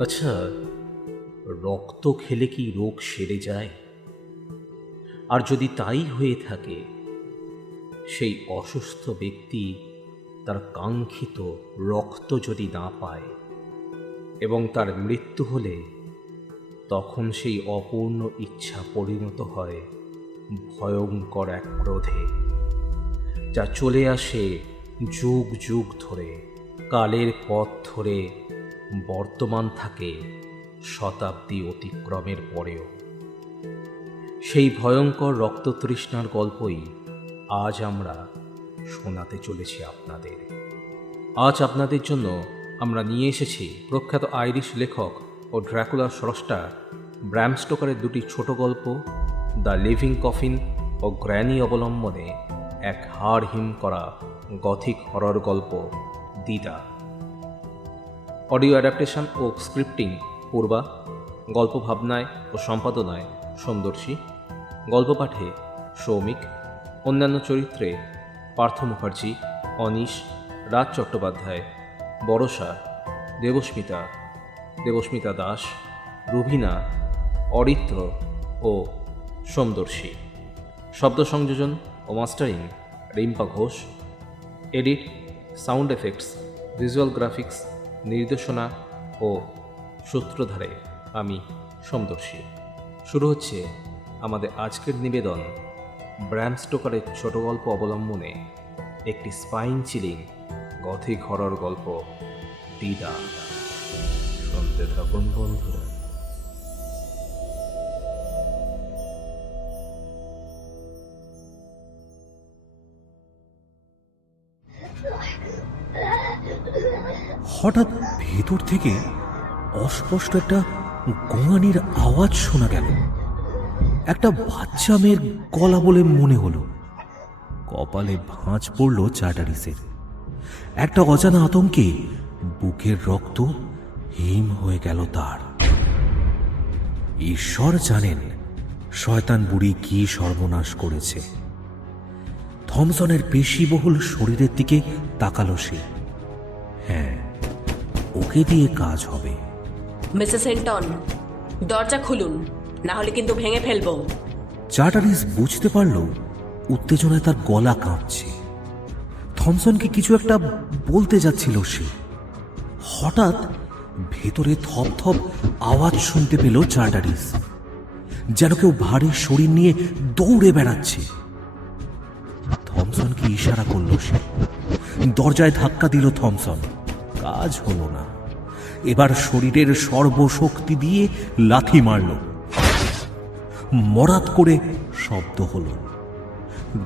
আচ্ছা, রক্ত খেলে কি রোগ সেরে যায়? আর যদি তাই হয়ে থাকে, সেই অসুস্থ ব্যক্তি তার কাঙ্ক্ষিত রক্ত যদি না পায় এবং তার মৃত্যু হলে, তখন সেই অপূর্ণ ইচ্ছা পরিণত হয় ভয়ঙ্কর এক ক্রোধে, যা চলে আসে যুগ যুগ ধরে, কালের পথ ধরে বর্তমান থাকে শতাব্দী অতিক্রমের পরেও। সেই ভয়ঙ্কর রক্ততৃষ্ণার গল্পই আজ আমরা শোনাতে চলেছি আপনাদের। আজ আপনাদের জন্য আমরা নিয়ে এসেছি প্রখ্যাত আইরিশ লেখক ও ড্রাকুলার স্রষ্টা ব্র্যাম স্টোকারের দুটি ছোট গল্প, দ্য লিভিং কফিন ও গ্র্যানি অবলম্বনে এক হাড় হিম করা গথিক হরর গল্প দিদা। অডিও অ্যাডাপ্টেশন ও স্ক্রিপ্টিং পূর্বা, গল্প ভাবনায় ও সম্পাদনায় সুন্দর্শী, গল্প পাঠে সৌমিক, অন্যান্য চরিত্রে পার্থ মুখার্জি, অনিশ, রাজ চট্টোপাধ্যায়, বরষা, দেবস্মিতা দাস, রুভিনা, অরিত্র ও সোমদর্শী। শব্দ সংযোজন ও mastering Rimpa Ghosh. Edit, sound effects, visual graphics, নির্দেশনা ও সূত্রধারে আমি সোমদর্শী। শুরু হচ্ছে আমাদের আজকের নিবেদন ব্র্যাম স্টোকারের ছোট গল্প অবলম্বনে একটি স্পাইন চিলিং গথিক হরর গল্প দিদা। শুনতে থাকুন বন্ধুরা। হঠাৎ ভেতর থেকে অস্পষ্ট একটা গোঙানির আওয়াজ শোনা গেল। একটা বাচ্চা মেয়ের গলা বলে মনে হলো। কপালে ভাঁজ পড়ল চাটারিসের। একটা অজানা আতঙ্কে বুকের রক্ত হিম হয়ে গেল তার। ঈশ্বর জানেন শয়তান বুড়ি কি সর্বনাশ করেছে। থমসনের পেশিবহুল শরীরের দিকে তাকালো সে। হ্যাঁ, ওকে দিয়ে কাজ হবে। মিসেস হিন্টন, দরজা খুলুন, না হলে কিন্তু ভেঙে ফেলবো। চাটারিস বুঝতে পারল উত্তেজনায় তার গলা কাঁপছে। থমসনকে কিছু একটা বলতে যাচ্ছিল সে। হঠাৎ ভেতরে থপথপ আওয়াজ শুনতে পেল চাটারিস, যেন কেউ ভারী শরীর নিয়ে দৌড়ে বেড়াচ্ছে। থমসনকে ইশারা করল সে। দরজায় ধাক্কা দিল থমসন। কাজ হলো না। এবার শরীরের সর্বশক্তি দিয়ে লাথি মারল। মরাত করে শব্দ হলো।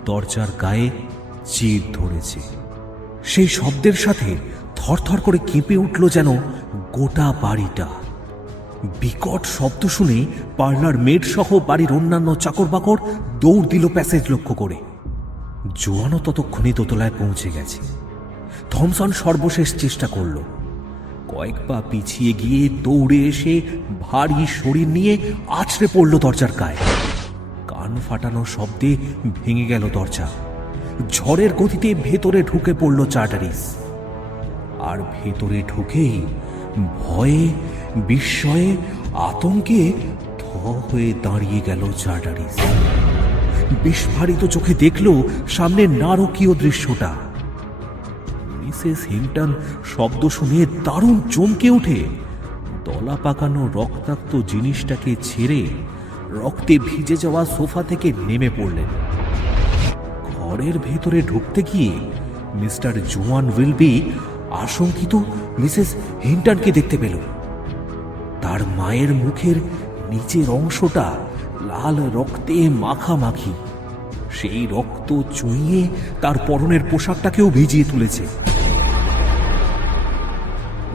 দরজার গায়ে চির ধরেছে। সেই শব্দের সাথে থরথর করে কেঁপে উঠল যেন গোটা বাড়িটা। বিকট শব্দ শুনে পার্লার মেড সহ বাড়ির অন্যান্য চাকর বাকর দৌড় দিল প্যাসেজ লক্ষ্য করে। জোয়ানও ততক্ষণে দোতলায় পৌঁছে গেছে। থমসন সর্বশেষ চেষ্টা করল। কয়েক পা পিছিয়ে গিয়ে দৌড়ে এসে ভারী শরীর নিয়ে আছড়ে পড়ল দরজার গায়ে। কান ফাটানো শব্দে ভেঙে গেল দরজা। ঝড়ের গতিতে ভেতরে ঢুকে পড়ল চাটারিস। আর ভেতরে ঢুকেই ভয়ে, বিস্ময়ে, আতঙ্কে থ হয়ে দাঁড়িয়ে গেল চাটারিস। বিস্ফারিত চোখে দেখল সামনে নারকীয় দৃশ্যটা। মিসেস হিন্টন শব্দ শুনে দারুণ চমকে উঠে দলা পাকানো রক্তাক্ত জিনিসটাকে ছেড়ে রক্তে ভিজে যাওয়া সোফা থেকে নেমে পড়লেন। ঘরের ভেতরে ঢুকতে গিয়ে মিস্টার জোয়ান উইলবি আশঙ্কিত মিসেস হিন্টনকে দেখতে পেল। তার মায়ের মুখের নিচের অংশটা লাল রক্তে মাখামাখি। সেই রক্ত চুইয়ে তার পরনের পোশাকটাকেও ভিজিয়ে তুলেছে।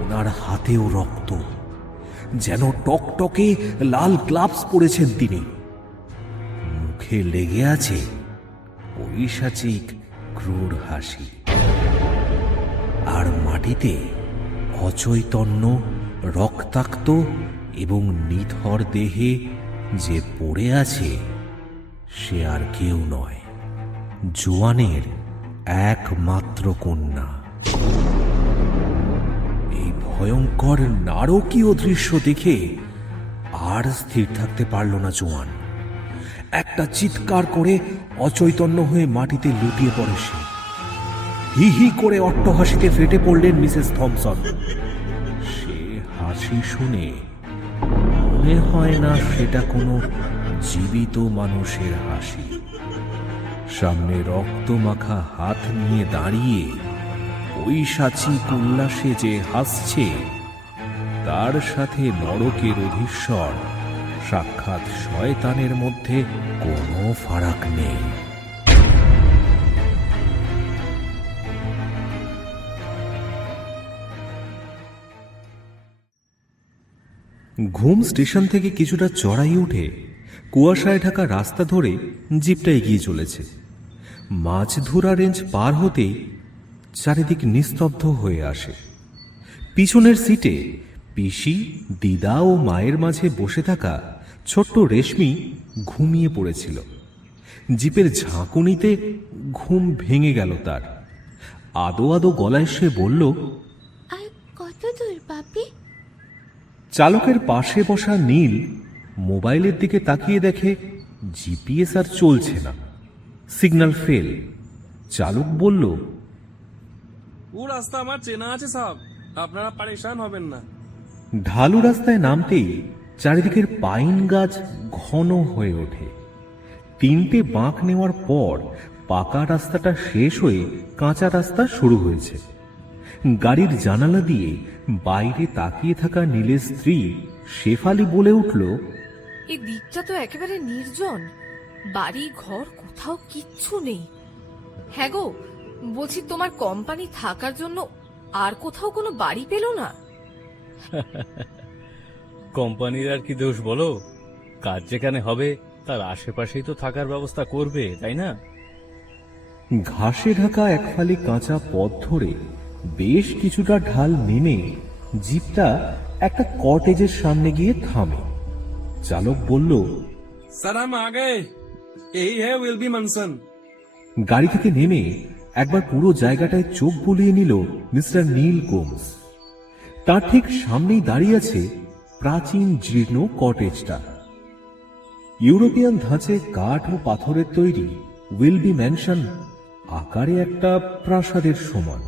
ওনার হাতেও রক্ত, যেন টকটকে লাল গ্লাভস পরেছেন তিনি। মুখে লেগে আছে পৈশাচিক ক্রূর হাসি। আর মাটিতে অচৈতন্য, রক্তাক্ত এবং নিথর দেহে যে পড়ে আছে সে আর কেউ নয়, জোয়ানের একমাত্র কন্যা। এই ভয়ঙ্কর নারকীয় দৃশ্য দেখে আর স্থির থাকতে পারল না জোয়ান। একটা চিৎকার করে অচৈতন্য হয়ে মাটিতে লুটিয়ে পড়ে সে। হি হি করে অট্টহাসিতে ফেটে পড়লেন মিসেস থমসন। সে হাসি শুনে মনে হয় না সেটা কোনো জীবিত মানুষের হাসি। সামনে রক্ত মাখা হাত নিয়ে দাঁড়িয়ে পৈশাচিক উল্লাসে যে হাসছে, তার সাথে নরকের অধীশ্বর সাক্ষাৎ শয়তানের মধ্যে কোনো ফারাক নেই। ঘুম স্টেশন থেকে কিছুটা চড়াই উঠে কুয়াশায় ঢাকা রাস্তা ধরে জিপটা এগিয়ে চলেছে। মাছধরা রেঞ্জ পার হতেই চারিদিক নিস্তব্ধ হয়ে আসে। পিছনের সিটে পিসি, দিদা ও মায়ের মাঝে বসে থাকা ছোট্ট রেশমি ঘুমিয়ে পড়েছিল। জিপের ঝাঁকুনিতে ঘুম ভেঙে গেল তার। আদো আদো গলায় সে বলল, আর কত দূর পাপি? চালকের পাশে বসা নীল মোবাইলের দিকে তাকিয়ে দেখে জিপিএস আর চলছে না, সিগন্যাল ফেল। চালক বলল, ও রাস্তা আমার চেনা আছে সাহেব, আপনারা পরেশান হবেন না। ঢালু রাস্তায় নামতেই চারিদিকের পাইন গাছ ঘন হয়ে ওঠে। 3টে বাঁক নেওয়ার পর পাকা রাস্তাটা শেষ হয়ে কাঁচা রাস্তা শুরু হয়েছে। গাড়ির জানালা দিয়ে বাইরে তাকিয়ে থাকা নীলের স্ত্রী শেফালি বলে উঠল, এই দিকটা তো একেবারে নির্জন, বাড়ি ঘর কোথাও কিচ্ছু নেই। হ্যাঁ গো, বলছি তোমার কোম্পানি থাকার জন্য আর কোথাও কোনো বাড়ি পেল না? কোম্পানির আর কি দোষ বলো, কাজ যেখানে হবে তার আশেপাশেই তো থাকার ব্যবস্থা করবে, তাই না? ঘাসে ঢাকা এক ফালি কাঁচা পথ ধরে বেশ কিছুটা ঢাল নেমে জিপটা একটা কটেজের সামনে গিয়ে থামে। চালক বলল, স্যার हम आ गए, यही है विल्बी मनसन। গাড়ি থেকে নেমে একবার পুরো জায়গাটায় চোখ বুলিয়ে নিল মিস্টার নীল গোমস। তার ঠিক সামনেই দাঁড়িয়ে আছে প্রাচীন জীর্ণ কটেজটা। ইউরোপিয়ান ধাঁচে কাঠ ও পাথরের তৈরি উইলবি ম্যানশন আকারে একটা প্রাসাদের সমান।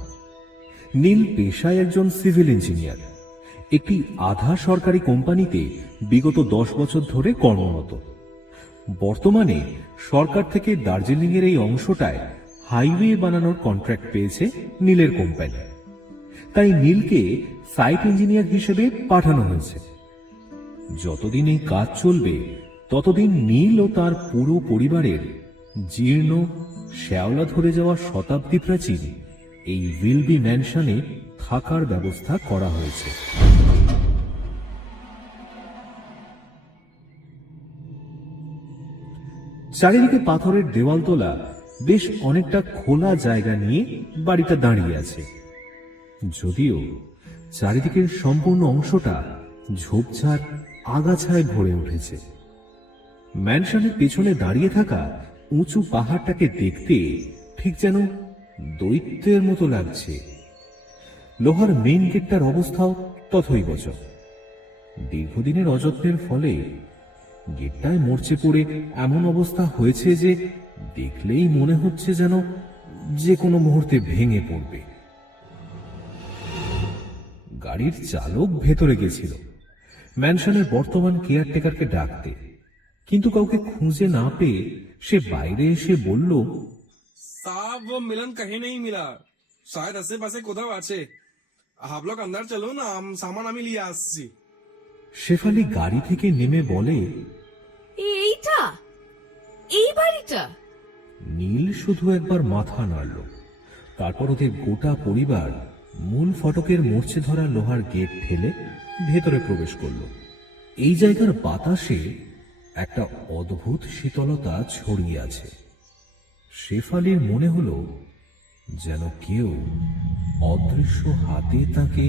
নীল পেশায় একজন সিভিল ইঞ্জিনিয়ার, একটি আধা সরকারি কোম্পানিতে বিগত 10 বছর ধরে কর্মরত। বর্তমানে সরকার থেকে দার্জিলিং এর এই অংশটায় হাইওয়ে বানানোর কন্ট্রাক্ট পেয়েছে নীলের কোম্পানি। তাই নীলকে সাইট ইঞ্জিনিয়ার হিসেবে পাঠানো হয়েছে। যতদিন এই কাজ চলবে ততদিন নীল ও তার পুরো পরিবারের জীর্ণ শ্যাওলা ধরে যাওয়া শতাব্দী প্রাচীন এই উইলবি ম্যানশনে থাকার ব্যবস্থা করা হয়েছে। চারিদিকে পাথরের দেওয়াল তোলা বেশ অনেকটা খোলা জায়গা নিয়ে বাড়িটা দাঁড়িয়ে আছে। যদিও চারিদিকের সম্পূর্ণ অংশটা ঝোপঝাড় আগাছায় ভরে উঠেছে। ম্যানশনের পেছনে দাঁড়িয়ে থাকা উঁচু পাহাড়টাকে দেখতে ঠিক যেন দৈত্যের মতো লাগছে। লোহার মেইন গেটটার অবস্থাও তথৈবচ। দীর্ঘদিনের অযত্নের ফলে গেটটায় মরচে পড়ে এমন অবস্থা হয়েছে যে দেখলেই মনে হচ্ছে যেন যে কোনো মুহূর্তে ভেঙে পড়বে। গাড়ির চালক ভেতরে গেছিল ম্যানশনের বর্তমান কেয়ারটেকারকে ডাকতে, কিন্তু কাউকে খুঁজে না পেয়ে সে বাইরে এসে বলল, साहब वो मिलन कहीं नहीं मिला, शायद आसे पासे कोথাও আছে। आप लोग अंदर चलो ना, हम सामान আমি লিয়ে আসছি। শেফালি গাড়ি থেকে নেমে বলে, এইটা, এই বাড়িটা? নীল শুধু একবার মাথা নাড়ল। তারপর ওদের গোটা পরিবার মূল ফটকের মরচে ধরা লোহার গেট ঠেলে ভেতরে প্রবেশ করল। এই জায়গার বাতাসে একটা অদ্ভুত শীতলতা ছড়িয়ে আছে। শেফালির মনে হলো যেন কেউ অদৃশ্য হাতে তাকে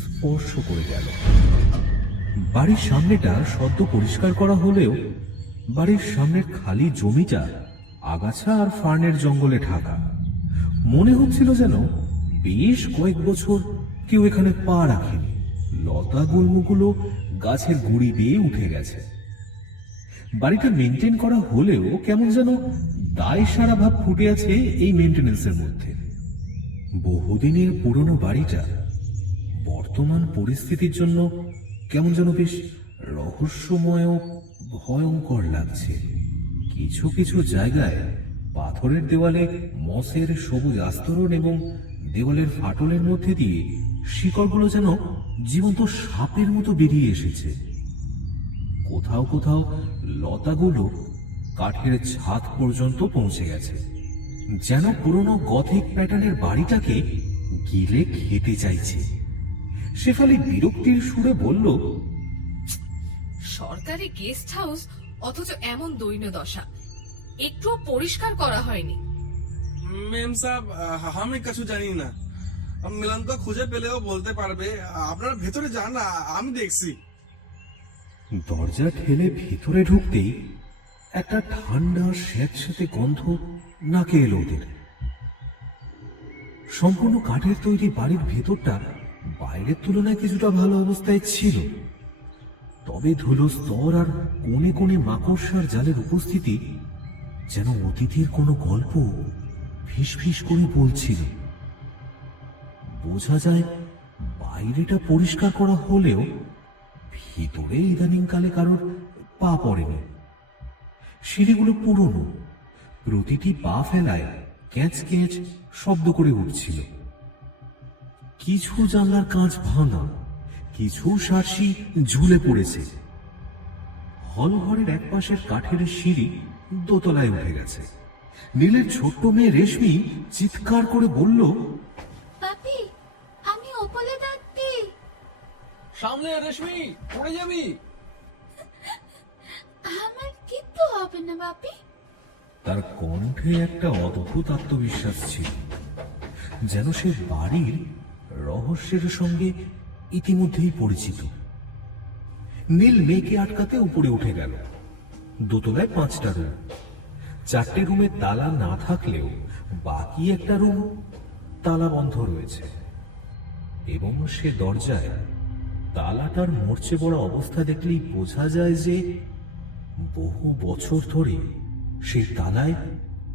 স্পর্শ করে গেল। বাড়ির সামনেটা সদ্য পরিষ্কার করা হলেও বাড়ির সামনের খালি জমিটা আগাছা আর ফার্নের জঙ্গলে ঢাকা। মনে হচ্ছিল যেন বেশ কয়েক বছর কেউ এখানে পা রাখেনি। লতা গুল্মগুলো গাছের গুড়ি দিয়ে উঠে গেছে। বাড়িটা মেনটেন করা হলেও কেমন যেন দায় সারা ভাব ফুটে আছে এই মেনটেন্যান্সের মধ্যে। বহুদিনের পুরনো বাড়িটা বর্তমান পরিস্থিতির জন্য কেমন যেন বেশ রহস্যময় ও ভয়ঙ্কর লাগছে। কিছু কিছু জায়গায় পাথরের দেওয়ালে মসের সবুজ আস্তরণ এবং দেওয়ালের ফাটলের মধ্যে দিয়ে শিকড়গুলো যেন জীবন্ত সাপের মতো বেরিয়ে এসেছে। কোথাও কোথাও লতাগুলো কাঠের ছাদ পর্যন্ত পৌঁছে গেছে, যেন পুরনো গথিক প্যাটার্নের বাড়িটাকে গিলে খেতে চাইছে। শেফালি বিরক্তির সুরে বলল, সরকারি গেস্ট হাউস অথচ এমন দৈন্য দশা, একটুও পরিষ্কার করা হয়নি। মেম সাহেব, আমি কিছু জানি না। মিলন তো খুঁজে পেলেও বলতে পারবে। আপনার ভেতরে যান, আমি দেখছি। দরজা ঠেলে ভিতরে ঢুকতেই একটা ঠান্ডা স্যাঁতস্যাঁতে গন্ধ নাকে এলো ওদের। সম্পূর্ণ কাঠের তৈরি বাড়ির ভেতরটা বাইরের তুলনায় কিছুটা ভালো অবস্থায় ছিল, তবে ধুলো স্তর আর কোণে কোণে মাকড়সার জালের উপস্থিতি যেন অতীতের কোনো গল্প ফিস ফিস করে বলছিল। বোঝা যায় বাইরেটা পরিষ্কার করা হলেও ভিতরে ইদানিংকালে কারোর পা পড়েনি। সিঁড়িগুলো পুরনো, প্রতিটি পা ফেলায় ক্যাঁচ ক্যাঁচ শব্দ করে উঠছিল। কিছু জানলার কাঁচ ভাঙা, কিছু সার্সি ঝুলে পড়েছে। হল ঘরের এক পাশের কাঠের সিঁড়ি দোতলায় উঠে গেছে। নীলের ছোট্ট মেয়ে রেশমি চিৎকার করে বলল, পাপি, আমি ওপরে যাচ্ছি। সামনে রেশমি, পড়ে যাবি। আমার কিচ্ছু হবে না পাপি। তার কণ্ঠে একটা অদ্ভুত আত্মবিশ্বাস ছিল, যেন সে বাড়ির রহস্যের সঙ্গে ইতিমধ্যেই পরিচিত। নীল মেয়েকে আটকাতে উপরে উঠে গেল। দোতলায় 5টা রুম, 4টে রুমে তালা না থাকলেও বাকি একটা রুম তালা বন্ধ রয়েছে, এবং সে দরজায় তালাটার মরচে পড়া অবস্থা দেখলেই বোঝা যায় যে বহু বছর ধরে সেই তালায়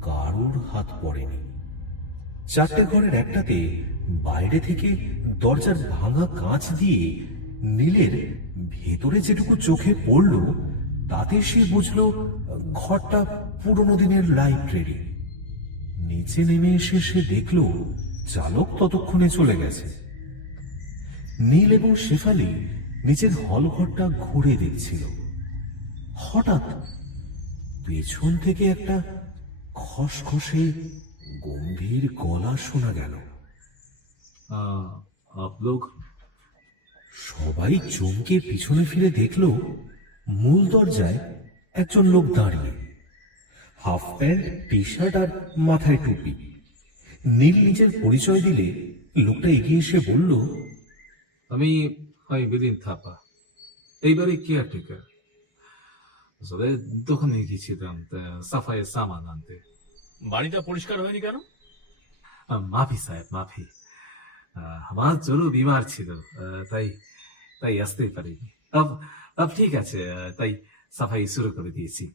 কারোর হাত পড়েনি। 4টে ঘরের একটাতে বাইরে থেকে দরজার ভাঙা কাঁচ দিয়ে নীলের ভেতরে যেটুকু চোখে পড়ল তাতে সে বুঝল ঘরটা পুরনো দিনের লাইব্রেরি। নিচে নেমে এসে সে দেখল চালক ততক্ষণে চলে গেছে। নীল এবং শেফালি নিচের হল ঘরটা ঘুরে দেখছিল। হঠাৎ পেছন থেকে একটা খসখসে গম্ভীর গলা শোনা গেল। आप लोग? সবাই চমকে পিছনে ফিরে দেখল মূল দরজায় একজন লোক দাঁড়িয়ে, হাফ প্যান্ট, টি শার্ট আর মাথায় টুপি। নীল নিজের পরিচয় দিলে লোকটা এগিয়ে এসে বলল, আমি মিলিন থাপা, এইবারে কেয়ারটেকার। আসলে দোকানে গিয়েছিলাম সাফাইয়ের সামান আনতে। বাড়িটা পরিষ্কার হয়নি কেন? মাফি সাহেব, মাফি। আমার জরুর বিমার ছিল, তাই তাই আসতেই পারিনি। अब ठीक আছে, তাই সাফাই শুরু করে দিয়েছি।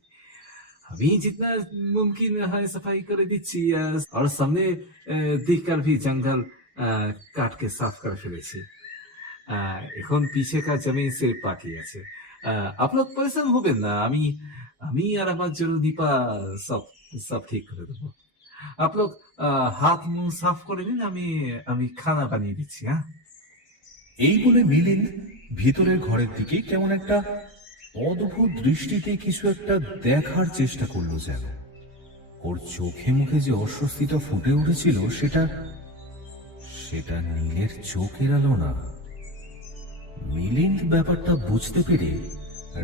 আমি जितना मुमकिन है सफाई করে দিচ্ছি, আর সামনে দিককার भी জঙ্গল কাট के साफ করে ফেলেছি। এখন পিছে का जमीन सिर्फ बाकी আছে। आप लोग परेशान হবেন না, আমি আর আমার জরুর দীপা সব ঠিক করে দেবো। आप लोग হাত মুখ সাফ করে নিন, আমি খানা বানিয়ে দিচ্ছি। হ্যাঁ, এই বলে মিলিন্দ ভিতরের ঘরের দিকে কেমন একটা অদ্ভুত দৃষ্টিতে কিছু একটা দেখার চেষ্টা করলো। যেন ওর চোখে মুখে যে অস্বস্তিটা ফুটে উঠেছিল সেটা নীলের চোখ এড়ালো না। মিলিন্দ ব্যাপারটা বুঝতে পেরে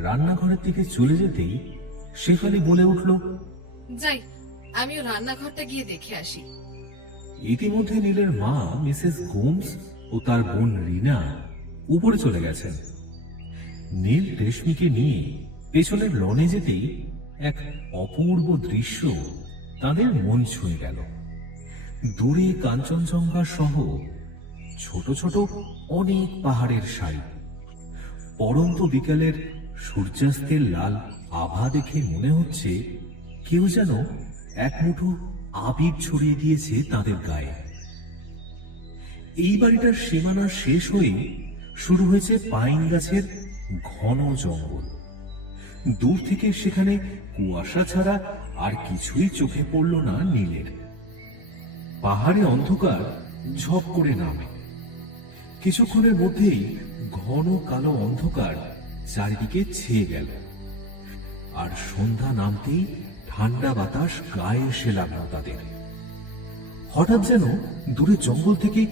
রান্নাঘরের দিকে চলে যেতেই শেফালি বলে উঠল, যাই, আমিও রান্নাঘরটা গিয়ে দেখে আসি। ইতিমধ্যে নীলের মা মিসেস গোমস ও তার বোন রিনা উপরে চলে গেছেন। নীল রেশমিকে নিয়ে পেছনের লনে যেতেই এক অপূর্ব দৃশ্য তাদের মন ছুঁয়ে গেল। দূরে কাঞ্চনজঙ্ঘা সহ ছোট ছোট অনেক পাহাড়ের সারি। পড়ন্ত বিকেলের সূর্যাস্তের লাল আভা দেখে মনে হচ্ছে কেউ যেন এক মুঠো আবির ছড়িয়ে দিয়েছে তাদের গায়ে। এই বাড়িটার সীমানা শেষ হয়ে শুরু হয়েছে পাইন গাছের ঘন জঙ্গল। দূর থেকে সেখানে কুয়াশা ছাড়া আর কিছুই চোখে পড়ল না নীলের। পাহাড়ে অন্ধকার ঝপ করে নামে। কিছুক্ষণের মধ্যেই ঘন কালো অন্ধকার চারিদিকে ছেয়ে গেল, আর সন্ধ্যা নামতেই ঠান্ডা বাতাস গায়ে এসে লাগলো তাদের। হঠাৎ যেন দূরে জঙ্গল থেকে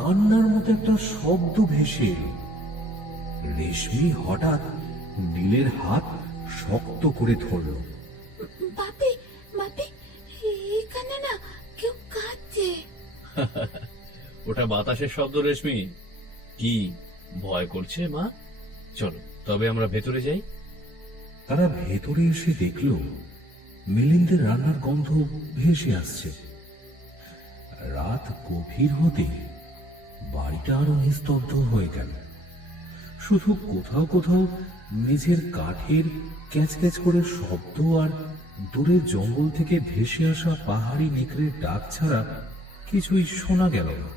কান্নার মতো একটা শব্দ ভেসে এলো। রেশমি হঠাৎ নীলের হাত শক্ত করে ধরল। বাপি বাপি, এখানে না কেউ কাঁদছে। ওটা বাতাসের শব্দ রেশমি। কি ভয় করছে মা? চলো তবে আমরা ভেতরে যাই। তারা ভেতরে এসে দেখল মিলিন্দের রান্নার গন্ধ ভেসে আসছে। রাত গভীর হতে বাড়িটা আরো নিস্তব্ধ হয়ে গেল। শুধু কোথাও কোথাও মেঝের কাঠের ক্যাচ ক্যাচ করে শব্দ আর দূরের জঙ্গল থেকে ভেসে আসা পাহাড়ি নেকড়ের ডাক ছাড়া কিছুই শোনা গেল না।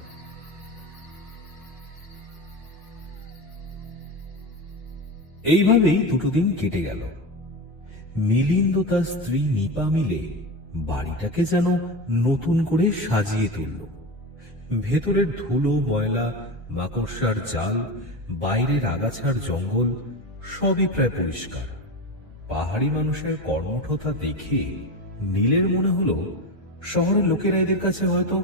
এইভাবেই দুটো দিন কেটে গেল। মিলিন্দ তার স্ত্রী নিপা মিলে বাড়িটাকে যেন নতুন করে সাজিয়ে তুলল। ভেতরের ধুলো ময়লা, মাকড়সার জাল, বাইরের আগাছার জঙ্গল সবই প্রায় পরিষ্কার। পাহাড়ি মানুষের কর্মঠতা দেখে নীলের মনে হলো শহরের লোকেরা এদের কাছে হয়তো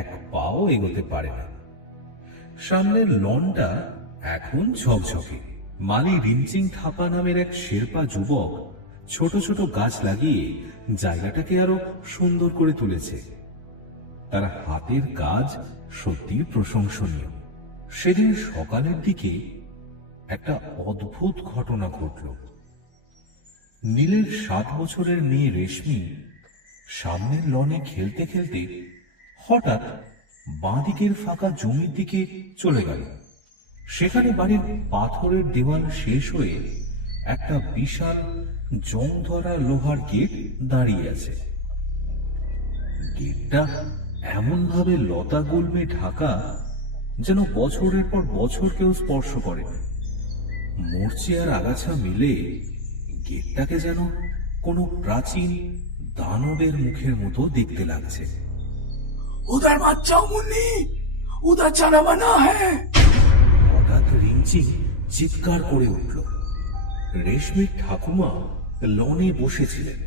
এক পাও এগোতে পারে না। সামনের লনটা এখন ঝকঝকে। মালি রিমচিং থাপা নামের এক শেরপা যুবক ছোট ছোট গাছ লাগিয়ে জায়গাটাকে আরো সুন্দর করে তুলেছে। তার হাতের কাজ সত্যি প্রশংসনীয়। সেদিন সকালের দিকে একটা অদ্ভুত ঘটনা ঘটল। নীলের 7 বছরের মেয়ে রেশমি সামনের লনে খেলতে খেলতে হঠাৎ বাঁদিকের ফাঁকা জমির দিকে চলে গেল। সেখানে বাড়ির পাথরের দেওয়াল শেষ হয়ে একটা বিশাল জং ধরা লোহার গেট দাঁড়িয়ে আছে। গেটটা এমন ভাবে লতা গুল্মে ঢাকা যেন বছরের পর বছর কেউ স্পর্শ করে। মরচে আর আগাছা মিলে গেটটাকে যেন কোনো প্রাচীন দানবের মুখের মতো দেখতে লাগছে। উধার মত যাও মুন্নি, উধার জানা মানা হ্যাঁ। হঠাৎ রিঞ্চিং চিৎকার করে উঠল। রেশমির ঠাকুমা লনে বসেছিলেন।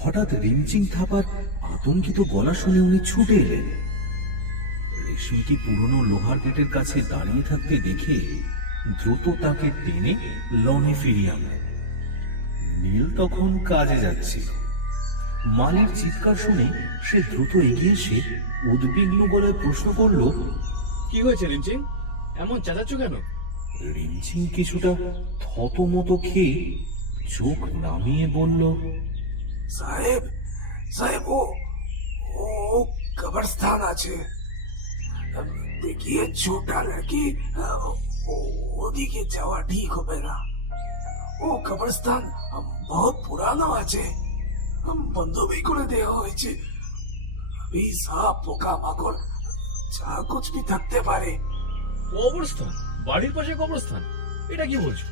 হঠাৎ রিমচিং থাপার আতঙ্কিত গলা শুনে উনি ছুটে এলেন। রেশমিকে পুরনো লোহার গেটের কাছে দাঁড়িয়ে থাকতে দেখে দ্রুত তাকে টেনে লনে ফিরিয়ে আনলেন। নীল তখন কাজে যাচ্ছিল। মালির চিৎকার শুনে সে দ্রুত এগিয়ে এসে উদ্বিগ্ন গলায় প্রশ্ন করল, কি হয়েছে রিমচিং? এমন চেঁচাচ্ছ কেন? রিমচিং কিছুটা থতমত খেয়ে চোখ নামিয়ে বলল, সাহেব সাহেব ও কবরস্থান আছে, দেখিয়ে ছোটা নাকি ওদিকে যাওয়া ঠিক হবে না। ও কবরস্থান বহুত পুরানো আছে, বন্ধ করে দেওয়া হয়েছে। সাপ পোকা মাকড় যা কুছ ভি থাকতে পারে। কবরস্থান? বাড়ির পাশে কবরস্থান? এটা কি বলছো?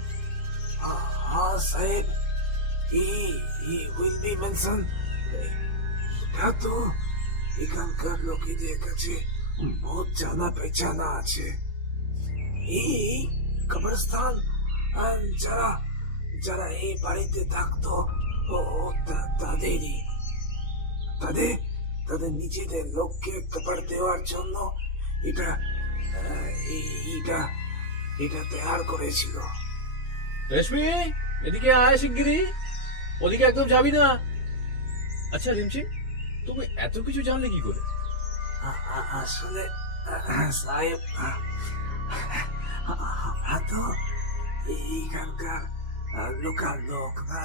হ্যাঁ সাহেব, he will be mentioned. এটা তো এখানকার লোকেদের কাছে বহুত জানা পেছানা আছে। এই কবরস্থান যারা যারা এই বাড়িতে থাকতো তাদেরই, তাদের নিজেদের লোককে কবর দেওয়ার জন্য এটা এটা তৈরি করেছিল। রেশমি, এদিকে আয় শিগগিরই, ওদিকে একদম যাবি না। আচ্ছা রিমচিং, তুমি এত কিছু জানলে কি করে? আসলে সাহেব, আমরা তো এইখানকার লোকাল লোক না।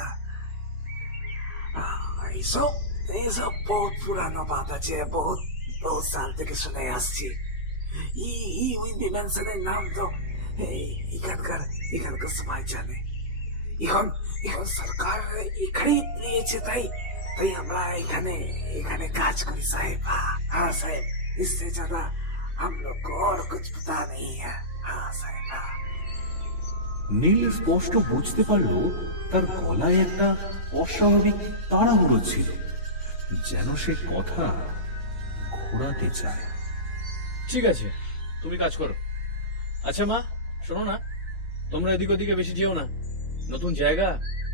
এইসব বহুত পুরানো বাত আছে, বহুত সাল থেকে শুনে আসছি। এই উইন্ডি ম্যানশনের নাম তো এখানকার এখানকার সবাই জানে। এখন এখন সরকার এখানেই নিয়েছে, তাই তাই আমরা এখানে এখানে কাজ করি সাহেব। हाँ साहब, इससे ज्यादा हम लोग को और कुछ पता नहीं है। हाँ साहब, हाँ। নীল স্পষ্ট বুঝতে পারল তার গলায় একটা অস্বাভাবিক তাড়াহুড়ো ছিল, যেন সে কথা ঘোরাতে চায়। ঠিক আছে, তুমি কাজ করো। আচ্ছা মা, শোনো না, তোমরা এদিক ওদিকে বেশি যেও না। নতুন জায়গা,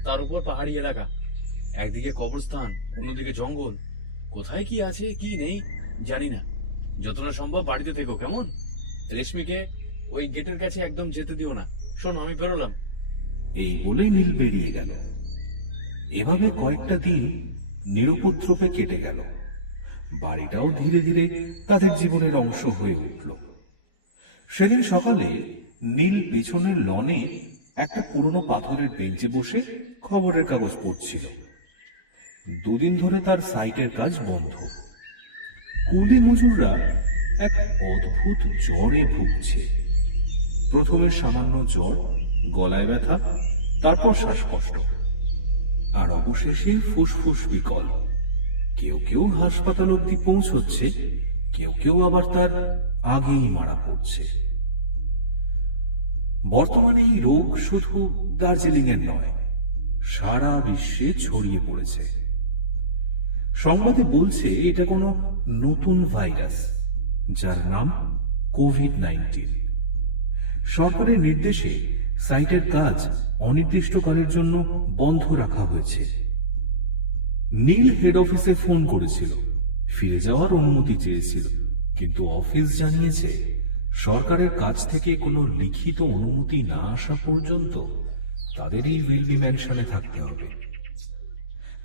তার উপর পাহাড়ি এলাকা, একদিকে কবরস্থান, অন্যদিকে জঙ্গল, কোথায় কি আছে কি নেই জানি না। যতটা সম্ভব বাড়িতে থেকো, কেমন? রেশমিকে ওই গেটের কাছে একদম যেতে দিও না। শোনো, আমি বেরোলাম। এই বলে নীল বেরিয়ে গেল। এভাবে কয়েকটা দিন নিরুপদ্রবে কেটে গেল। বাড়িটাও ধীরে ধীরে তাদের জীবনের অংশ হয়ে উঠল। সেদিন সকালে নীল পিছনের লনে একটা পুরনো পাথরের বেঞ্চে বসে খবরের কাগজ পড়ছিল। দুদিন ধরে তার সাইটের কাজ বন্ধ। কুলি মজুররা এক অদ্ভুত জ্বরে ভুগছে। প্রথমে সামান্য জ্বর, গলায় ব্যথা, তারপর শ্বাসকষ্ট, আর অবশেষে ফুসফুস বিকল। কেউ কেউ হাসপাতাল অব্দি পৌঁছচ্ছে, কেউ কেউ আবার তার আগেই মারা পড়ছে। বর্তমানে এই রোগ শুধু দার্জিলিং এর নয়, সারা বিশ্বে ছড়িয়ে পড়েছে। সংবাদে বলছে এটা কোনো নতুন ভাইরাস, যার নাম কোভিড-19। সরকারের নির্দেশে সাইটের কাজ অনির্দিষ্টকালের জন্য বন্ধ রাখা হয়েছে। নীল হেড অফিসে ফোন করেছিল, ফিরে যাওয়ার অনুমতি চেয়েছিল, কিন্তু অফিস জানিয়েছে সরকারের কাছ থেকে কোনো লিখিত অনুমতি না আসা পর্যন্ত তাদের এই উইলবি ম্যানশনে থাকতে হবে।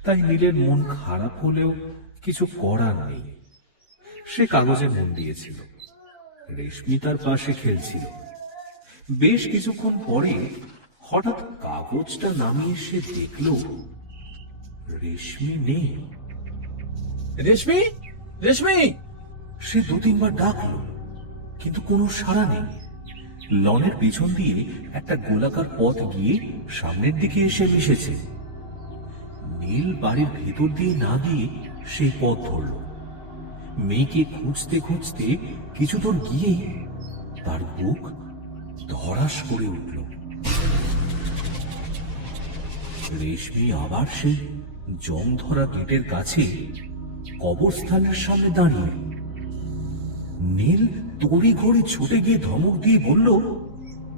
তাই নীলের মন খারাপ হলেও কিছু করার নেই। সে কাগজে মন দিয়েছিল। রেশমি তার পাশে খেলছিল। বেশ কিছুক্ষণ পরে হঠাৎ কাগজটা নামিয়ে সে দেখল রেশমি নেই। রেশমি, রেশমি! সে দু তিনবার ডাকলো, কিন্তু কোনো সাড়া নেই। লনের পিছন দিয়ে একটা গোলাকার পথ গিয়ে সামনের দিকে এসে মিশেছে। নীল বাড়ির ভেতর দিয়ে না গিয়ে সেই পথ ধরল। মেয়েকে খুঁজতে খুঁজতে কিছু দূর গিয়ে তার বুক ধড়াস করে উঠল। রেশমি আবার সেই জং ধরা গেটের কাছে কবরস্থানের সামনে দাঁড়িয়ে। নীল তড়ি ঘড়ি ছুটে গিয়ে ধমক দিয়ে বলল,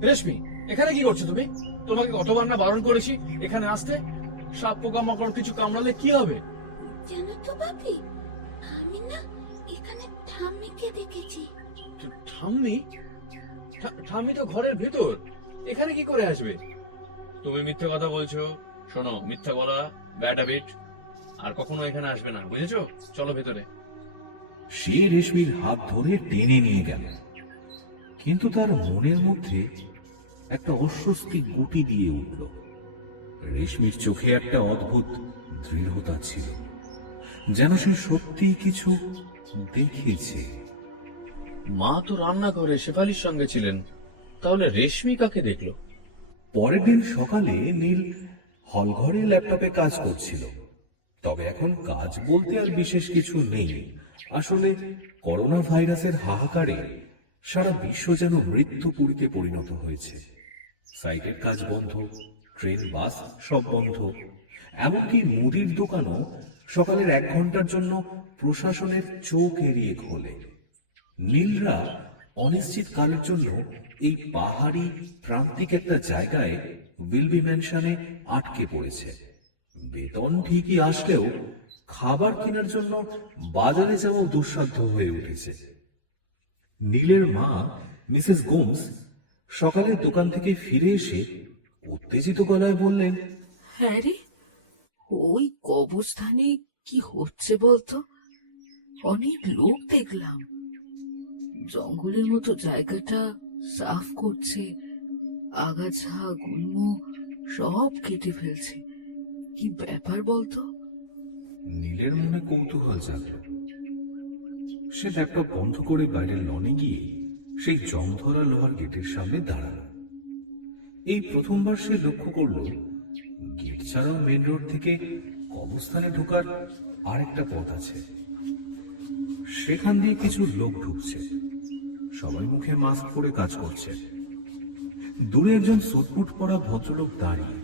রেশমি, এখানে কি করছো তুমি? তোমাকে কতবার না বারণ করেছি এখানে আসতে? সাপ পোকা মাকড় কিছু কামড়ালে কি হবে? জানো তো বাপি, আমি না এখানে ঠাম্মিকে দেখেছি। ঠাম্মি? ঠাম্মি তো ঘরের ভিতর, এখানে কি করে আসবে? তুমি মিথ্যে কথা বলছো। শোনো, মিথ্যা বলা ব্যাড হ্যাবিট, আর কখনো এখানে আসবে না, বুঝেছো? চলো ভেতরে। সে রেশমির হাত ধরে টেনে নিয়ে গেল, কিন্তু তার মনের মধ্যে একটা অস্বস্তি গুটি দিয়ে উঠল। রেশমির চোখে একটা অদ্ভুত দৃঢ়তা ছিল, যেন সে সত্যি কিছু দেখেছে। মা তো রান্না করে শেফালির সঙ্গে ছিলেন, তাহলে রেশমি কাকে দেখলো? পরের দিন সকালে নীল হলঘরে ল্যাপটপে কাজ করছিল। তবে এখন কাজ বলতে আর বিশেষ কিছু নেই। আসলে করোনা ভাইরাসের হাহাকারে সারা বিশ্ব যেন মৃত্যুপুরীতে পরিণত হয়েছে। সাইটের কাজ বন্ধ, ট্রেন বাস সব বন্ধ, এমনকি মুদির দোকানও সকালের 1 ঘন্টার জন্য প্রশাসনের চোখ এড়িয়ে খোলে। নীলরা অনিশ্চিত কালের জন্য এই পাহাড়ি প্রান্তিক একটা জায়গায় উইলবি ম্যানশনে আটকে পড়েছে। বেতন ঠিকই আসলেও খাবার কেনার জন্য বাজারে যাওয়াও দুঃসাধ্য হয়ে উঠেছে। নীলের মা মিসেস গোমস সকালে দোকান থেকে ফিরে এসে উত্তেজিত গলায় বললেন, হ্যাঁ রে, ওই কবরস্থানে কি হচ্ছে বলতো? অনেক লোক দেখলাম, জঙ্গলের মতো জায়গাটা সাফ করছে, আগাছা গুল্ম সব কেটে ফেলছে। কি ব্যাপার বলতো? নীলের মনে কৌতূহল জাগল। সে ল্যাপটপ বন্ধ করে বাইরের লনে গিয়ে সেই জংধরা লোহার গেটের সামনে দাঁড়ালো। এই প্রথমবার সে লক্ষ্য করলো গেট ছাড়াও মেন রোড থেকে কবরস্থানে ঢোকার আরেকটা পথ আছে। সেখান দিয়ে কিছু লোক ঢুকছে, সবাই মুখে মাস্ক পরে কাজ করছে। দূরে একজন সুটবুট পরা ভদ্রলোক দাঁড়িয়ে,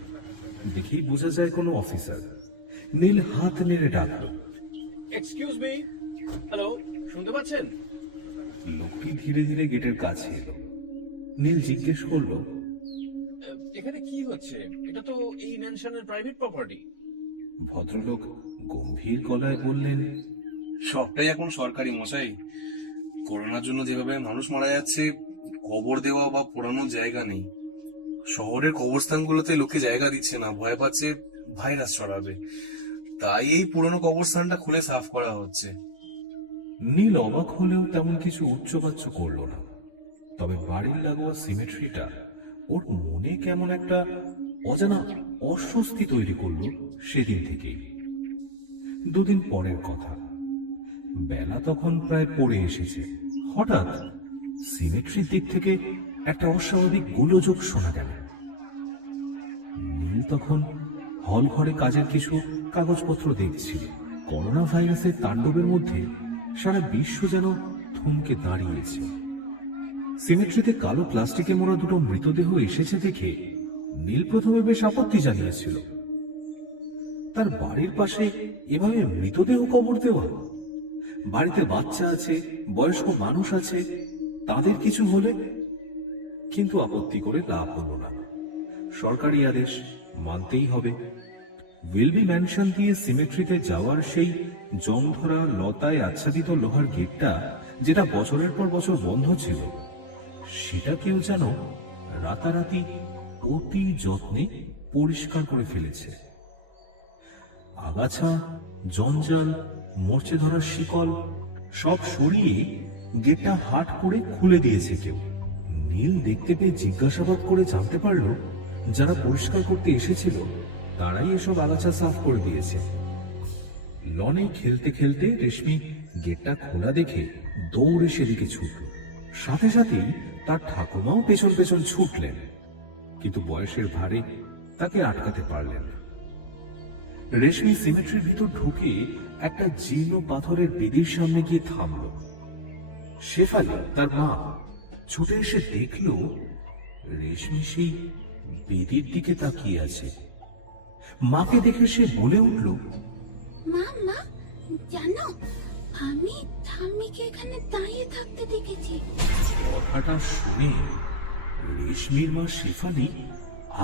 দেখেই বোঝা যায় কোনো অফিসার। নীল হাত নেড়ে ডাকলো। এক্সকিউজ মি, হ্যালো, শুনতে পাচ্ছেন? লোকটি ধীরে ধীরে গেটের কাছে এলো। নীল জিজ্ঞেস করলো, এখানে কি হচ্ছে? এটা তো এই ম্যানশনের প্রাইভেট প্রপার্টি। ভদ্রলোক গম্ভীর গলায় বললেন, সবটাই এখন সরকারি মশাই। করোনার জন্য যেভাবে মানুষ মারা যাচ্ছে, কবর দেওয়া বা পোড়ানোর জায়গা নেই। শহরের কবরস্থানগুলোতে লোকে জায়গা দিচ্ছে না, ভয় পাচ্ছে ভাইরাস ছড়াবে। তাই এই পুরনো কবরস্থানটা খুলে সাফ করা হচ্ছে। নীল অবাক হলেও তেমন কিছু উচ্চবাচ্য করল না। তবে বাড়ির লাগোয়া সিমেট্রিটা ওর মনে কেমন একটা অজানা অস্বস্তি তৈরি করলো সেদিন থেকেই। দুদিন পরের কথা, বেলা তখন প্রায় পড়ে এসেছে। হঠাৎ সিমেট্রির দিক থেকে একটা অস্বাভাবিক গোলযোগ শোনা গেল। নীল তখন হল ঘরে কাজের কিছু কাগজপত্র দেখছিল। করোনা ভাইরাসের তাণ্ডবের মধ্যে সারা বিশ্ব যেন থমকে দাঁড়িয়েছে। সিমেট্রিতে কালো প্লাস্টিকে মোড়া দুটো মৃতদেহ এসেছে দেখে নীল প্রথমে বেশ আপত্তি জানিয়েছিল। তার বাড়ির পাশে এভাবে মৃতদেহ কবর দেওয়া, বাড়িতে বাচ্চা আছে, বয়স্ক মানুষ আছে, তাদের কিছু হলে। কিন্তু আপত্তি করে লাভ হলো না, সরকারি আদেশ মানতেই হবে। উইলবি ম্যানশন দিয়ে সিমেট্রিতে যাওয়ার সেই জংধরা লতায় আচ্ছাদিত লোহার গেটটা, যেটা বছরের পর বছর বন্ধ ছিল, সেটা কেউ যেন রাতারাতি অতি যত্নে পরিষ্কার করে ফেলেছে। আগাছা, জঞ্জাল, মরচে ধরা শিকল সব সরিয়ে গেটটা হাট করে খুলে দিয়েছে কেউ। নীল দেখতে পেয়ে জিজ্ঞাসাবাদ করে জানতে পারল, যারা পরিষ্কার করতে এসেছিল তারাই এসব আগাছা সাফ করে দিয়েছে। লনে খেলতে খেলতে রেশমি গেটটা খোলা দেখে দৌড়ে সেদিকে ছুটল। সাথে সাথেই তার ঠাকুমাও পেছন পেছন ছুটলেন, কিন্তু বয়সের ভারে তাকে আটকাতে পারলেন না। রেশমি সিমেট্রির ভিতর ঢুকে একটা জীর্ণ পাথরের বেদির সামনে গিয়ে থামল। শেফালি, তার মা, ছুটে এসে দেখল রেশমি সেই বেদির দিকে তাকিয়ে আছে। মাকে দেখে সে বলে উঠল, মা মা, জানো আমি ঠাম্মিকে এখানে দাঁড়িয়ে থাকতে দেখেছি। কথাটা শুনে রেশমির মা শেফালি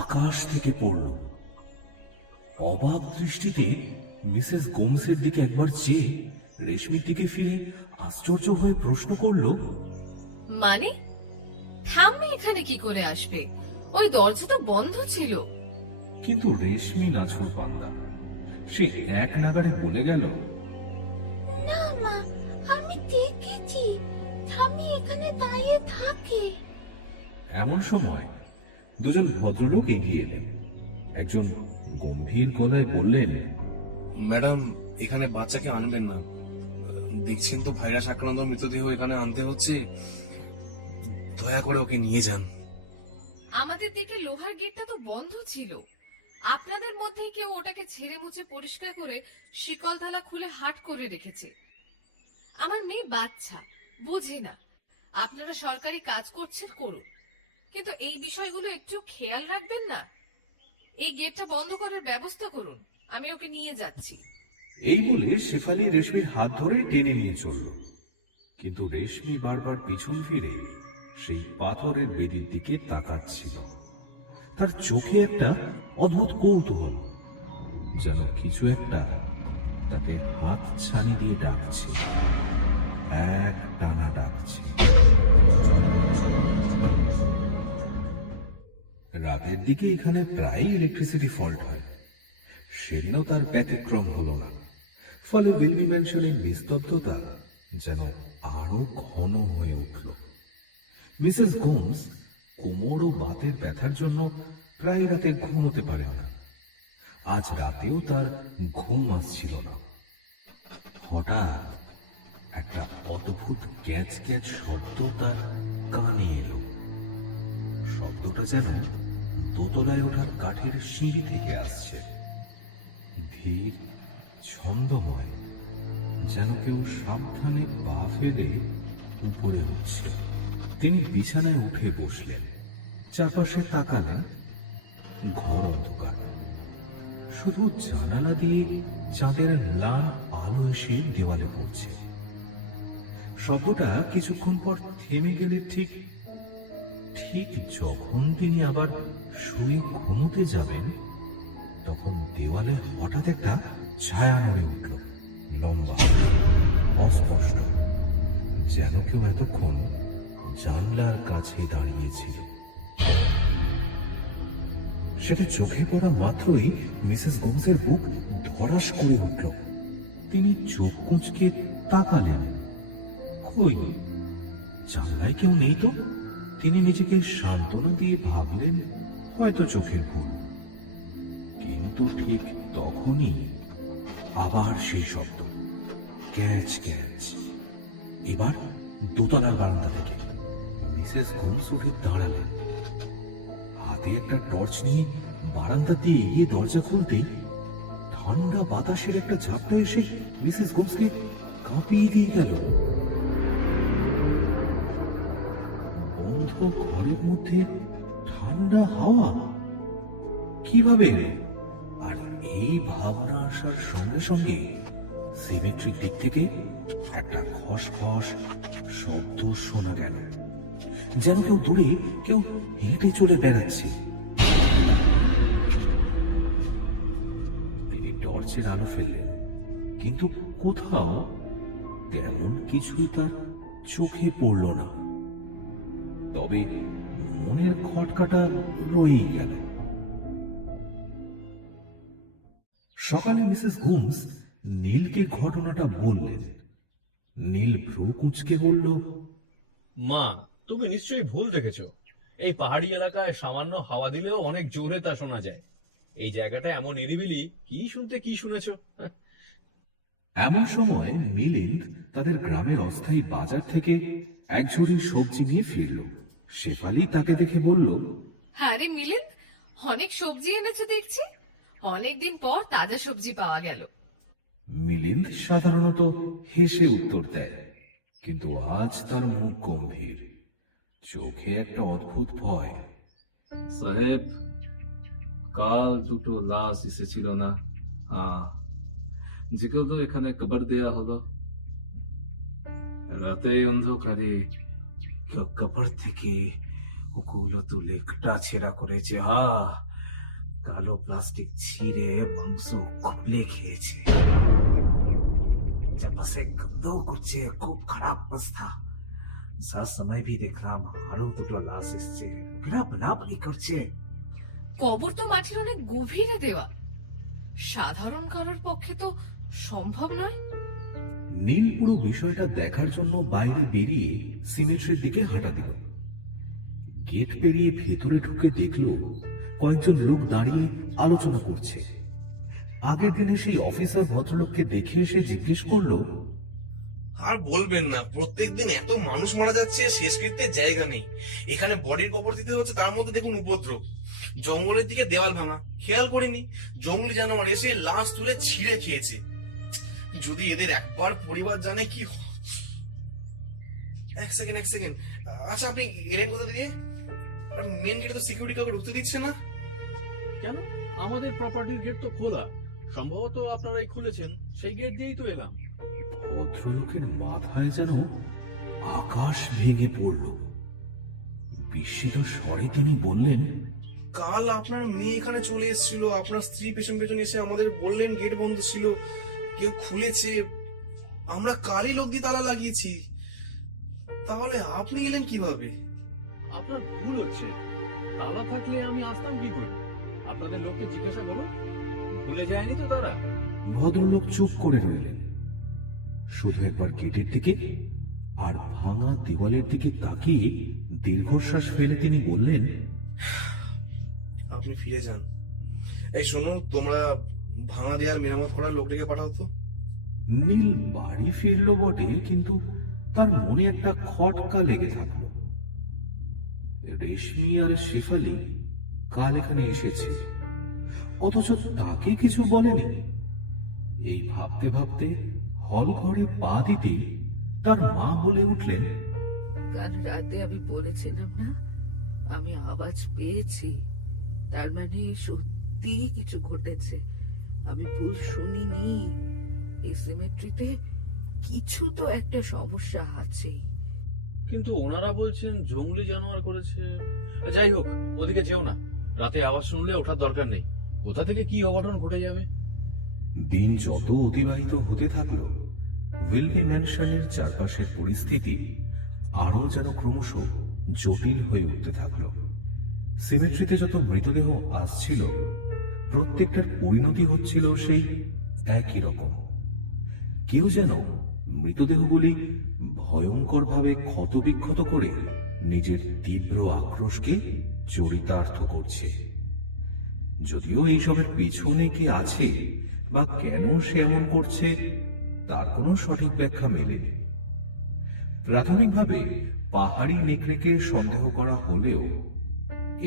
আকাশ থেকে পড়ল। অবাক দৃষ্টিতে মিসেস গোমসের দিকে একবার চেয়ে রেশমির দিকে ফিরে আশ্চর্য হয়ে প্রশ্ন করল, মানে ঠাম্মি এখানে কি করে আসবে? ওই দরজা তো বন্ধ ছিল। কিন্তু রেশমি নাছুর পান্দা, সে এক নাগাড়ে বলে গেল, না মা, আমি দেখেছি ঠাম্মি এখানে দাঁড়িয়ে থাকে। এমন সময় দুজন ভদ্রলোক এগিয়ে এলেন। একজন গম্ভীর গলায় বললেন, ম্যাডাম, এখানে বাচ্চাকে আনবেন না। দেখছেন তো ভাইরাস আক্রান্ত মৃতদেহ এখানে আনতে হচ্ছে। দয়া করে ওকে নিয়ে যান। আমাদের দিকে লোহার গেটটা তো বন্ধ ছিল। আপনাদের মধ্যে কেউ ওটাকে ছেড়ে মুছে পরিষ্কার করে শিকল থালা খুলে হাট করে রেখেছে। আমার মেয়ে বাচ্চা, বোঝে না। আপনারা সরকারি কাজ করছেন, করুন, কিন্তু এই বিষয়গুলো একটু খেয়াল রাখবেন না। এই গেটটা বন্ধ করার ব্যবস্থা করুন, আমি ওকে নিয়ে যাচ্ছি। এই বলে শেফালি রেশমির হাত ধরে টেনে নিয়ে চলল। কিন্তু রেশমি বারবার পিছন ফিরে সেই পাথরের বেদির দিকে তাকাচ্ছিল। তার চোখে একটা অদ্ভুত কৌতূহল, যেন কিছু একটা তাকে হাত ছানি দিয়ে ডাকছে, এক টানা ডাকছে। রাতের দিকে এখানে প্রায় ইলেকট্রিসিটি ফল্ট হয়। সেদিনও তার ব্যতিক্রম হলো না। ফলে উইলবি ম্যানশনের নিস্তব্ধতা যেন আরো ঘন হয়ে উঠল। মিসেস গোমস কোমর ও বাতের ব্যথার জন্য প্রায় রাতে ঘুমোতে পারে না। আজ রাতেও তার ঘুম আসছিল না। হঠাৎ একটা অদ্ভুত ক্যাচ ক্যাচ শব্দ তার কানে এলো। শব্দটা যেন দোতলায় ওঠা কাঠের সিঁড়ি থেকে আসছে। ধীর, ছন্দময়, যেন কেউ সাবধানে পা ফেলে উপরে উঠছে। তিনি বিছানায় উঠে বসলেন, চারপাশে তাকালেন। ঘর অন্ধকার, শুধু জানালা দিয়ে চাঁদের ম্লান আলো এসে দেওয়ালে পড়ছে। শব্দটা কিছুক্ষণ পর থেমে গেলে ঠিক যখন তিনি আবার শুয়ে ঘুমোতে যাবেন, তখন দেওয়ালে হঠাৎ একটা ছায়া নড়ে উঠল, লম্বা, অস্পষ্ট, যেন কেউ এতক্ষণ জানলার কাছে দাঁড়িয়েছিল। সেটা চোখে পড়া মাত্রই মিসেস গোমসের বুক ধড়াস করে উঠল। তিনি চোখ কুঁচকে তাকালেন। কই, জানলায় কেউ নেই তো। তিনি নিজেকে সান্ত্বনা দিয়ে ভাবলেন হয়তো চোখের ভুল। কিন্তু ঠিক তখনই আবার সেই শব্দ, ক্যাচ ক্যাচ। এবার দোতলার বারান্দা থেকে মিসেস গোমস উঠে দাঁড়ালেন। হাতে একটা টর্চ নিয়ে বারান্দা দিয়ে এগিয়ে দরজা খুলতেই ঠান্ডা বাতাসের একটা ঝাপটা এসে মিসেস গোমসকে কাঁপিয়ে দিয়ে গেল। বন্ধ ঘরের মধ্যে ঠান্ডা হাওয়া কিভাবে এলো? আর এই ভাবনা আসার সঙ্গে সঙ্গে সিমেট্রিক দিক থেকে একটা খসখস শব্দ শোনা গেল, যেন কেউ দূরে কেউ হেঁটে চলে বেড়াচ্ছে। তিনি টর্চের আলো ফেললেন, কিন্তু কোথাও তেমন কিছুই তার চোখে পড়ল না। তবে মনের খটকাটা রয়েই গেল। সকালে মিসেস গোমস নীলকে ঘটনাটা বললেন। নীল ভ্রু কুঁচকে বলল, মা, তুমি নিশ্চয়ই ভুল দেখেছো। এই পাহাড়ি এলাকায় সামান্য হাওয়া দিলেও অনেক জোরে তা শোনা যায়। এই জায়গাটা এমন নিরিবিলি, কি শুনতে কি শুনেছো। এমন সময় মিলিন্দ তাদের গ্রামের অস্থায়ী বাজার থেকে এক ঝুড়ি সবজি নিয়ে ফিরল। শেফালি তাকে দেখে বলল, হ্যাঁ রে মিলিন্দ, অনেক সবজি এনেছো দেখছি। অনেকদিন পর তাজা সবজি পাওয়া গেল। মিলিন্দ সাধারণত হেসে উত্তর দেয়, কিন্তু আজ তার মুখ গম্ভীর, চোখে একটা অদ্ভুত ভয়। সাহেব, কাল দুটো লাশ এসেছিল না? যেগুলো এখানে কবর দেয়া হলো। রাতে অন্ধকারে কেউ কবর থেকে ওগুলো তুলে কাটা ছেঁড়া করেছে। কালো প্লাস্টিক ছিঁড়ে মাংস খুবলে খেয়েছে। চারপাশে গন্ধ করছে, খুব খারাপ অবস্থা। সার সময় ভি দেখলাম আরো দুটো লাশ এসছে, ওরা বানাবানি করছে। কবর তো মাটির অনেক গভীরে দেওয়া, সাধারণ কারোর পক্ষে তো সম্ভব নয়। নীল পুরো বিষয়টা দেখার জন্য বাইরে বেরিয়ে সিমেন্টের দিকে হাঁটা দিল। গেট পেরিয়ে ভেতরে ঢুকে দেখল কয়েকজন লোক দাঁড়িয়ে আলোচনা করছে। আগের দিনে সেই অফিসার ভদ্রলোককে দেখে এসে জিজ্ঞেস করলো, আর বলবেন না, প্রত্যেকদিন এত মানুষ মারা যাচ্ছে, শেষকৃত্যের জায়গা নেই। এখানে বডির কবর দিতে হচ্ছে, তার মধ্যে দেখুন উপদ্রব। জঙ্গলের দিকে দেওয়াল ভাঙা, খেয়াল করিনি। জঙ্গলি জানোয়ার এসে লাশ তুলে ছিঁড়ে খেয়েছে। যদি এদের একবার পরিবার জানে কি। এক সেকেন্ড, আচ্ছা আপনি এলেন কোথা দিয়ে? মেন গেটে তো সিকিউরিটি কাউকে ঢুকতে দিচ্ছে না কেন? আমাদের প্রপার্টির গেট তো খোলা। সম্ভবত আপনারাই খুলেছেন, সেই গেট দিয়েই তো এলাম। ভদ্রলোকের মাথায় যেন আকাশ ভেঙে পড়ল। বিস্মিত স্বরে তিনি বললেন, কাল আপনার মেয়ে এখানে চলে এসেছিল, আপনার স্ত্রী পেছন পেছন এসে আমাদের বললেন গেট বন্ধ ছিল, কেউ খুলেছে। আমরা কালই লোক দিয়ে তালা লাগিয়েছি। তাহলে আপনি এলেন কিভাবে? আপনার ভুল হচ্ছে। তালা থাকলে আমি আসতাম কি করে? আপনাদের লোককে জিজ্ঞাসা করুন, ভুলে যায়নি তো তারা। ভদ্রলোক চুপ করে রইলেন। শুধু একবার গেটের দিকে আর ভাঙা দেওয়ালের দিকে তাকিয়ে দীর্ঘশ্বাস ফেলে তিনি বললেন, আপনি ফিরে যান। এই শোনো, তোমরা ভাঙা দেওয়ার মেরামত করার লোক ডেকে পাঠাও তো। নীল বাড়ি ফিরল বটে, কিন্তু তার মনে একটা খটকা লেগে থাকলো। রেশমি আর শেফালি কাল এখানে এসেছে, অথচ তাকে কিছু বলেনি। এই ভাবতে ভাবতে হল ঘরে পা দিতেই তার মা বলে উঠলেন, কাল রাতে আমি বলেছিলাম না আমি আওয়াজ পেয়েছি, তার মানে সত্যি কিছু ঘটেছে, আমি ভুল শুনিনি। এই সিমেট্রিতে কিছু তো একটা সমস্যা আছে। কিন্তু ওনারা বলছেন জঙ্গলি জানোয়ার করেছে। যাই হোক, ওদিকে যেও না, রাতে আওয়াজ শুনলে ওঠার দরকার নেই। কোথা থেকে কি অঘটন ঘটে যাবে। দিন যত অতিবাহিত হতে থাকলো, উইলবি ম্যানশনের চারপাশের পরিস্থিতি আরো যেন ক্রমশ জটিল হয়ে উঠতে থাকলো। সিমেট্রিতে যত মৃতদেহ আসছিল, প্রত্যেকটার পরিণতি হচ্ছিল সেই একই রকম। কেউ যেন মৃতদেহগুলি ভয়ঙ্করভাবে ক্ষতবিক্ষত করে নিজের তীব্র আক্রোশকে চরিতার্থ করছে। যদিও এইসবের পিছনে কে আছে বা কেন সে এমন করছে তার কোনো সঠিক ব্যাখ্যা মেলেনি। প্রাথমিকভাবে পাহাড়ি নেকড়েকে সন্দেহ করা হলেও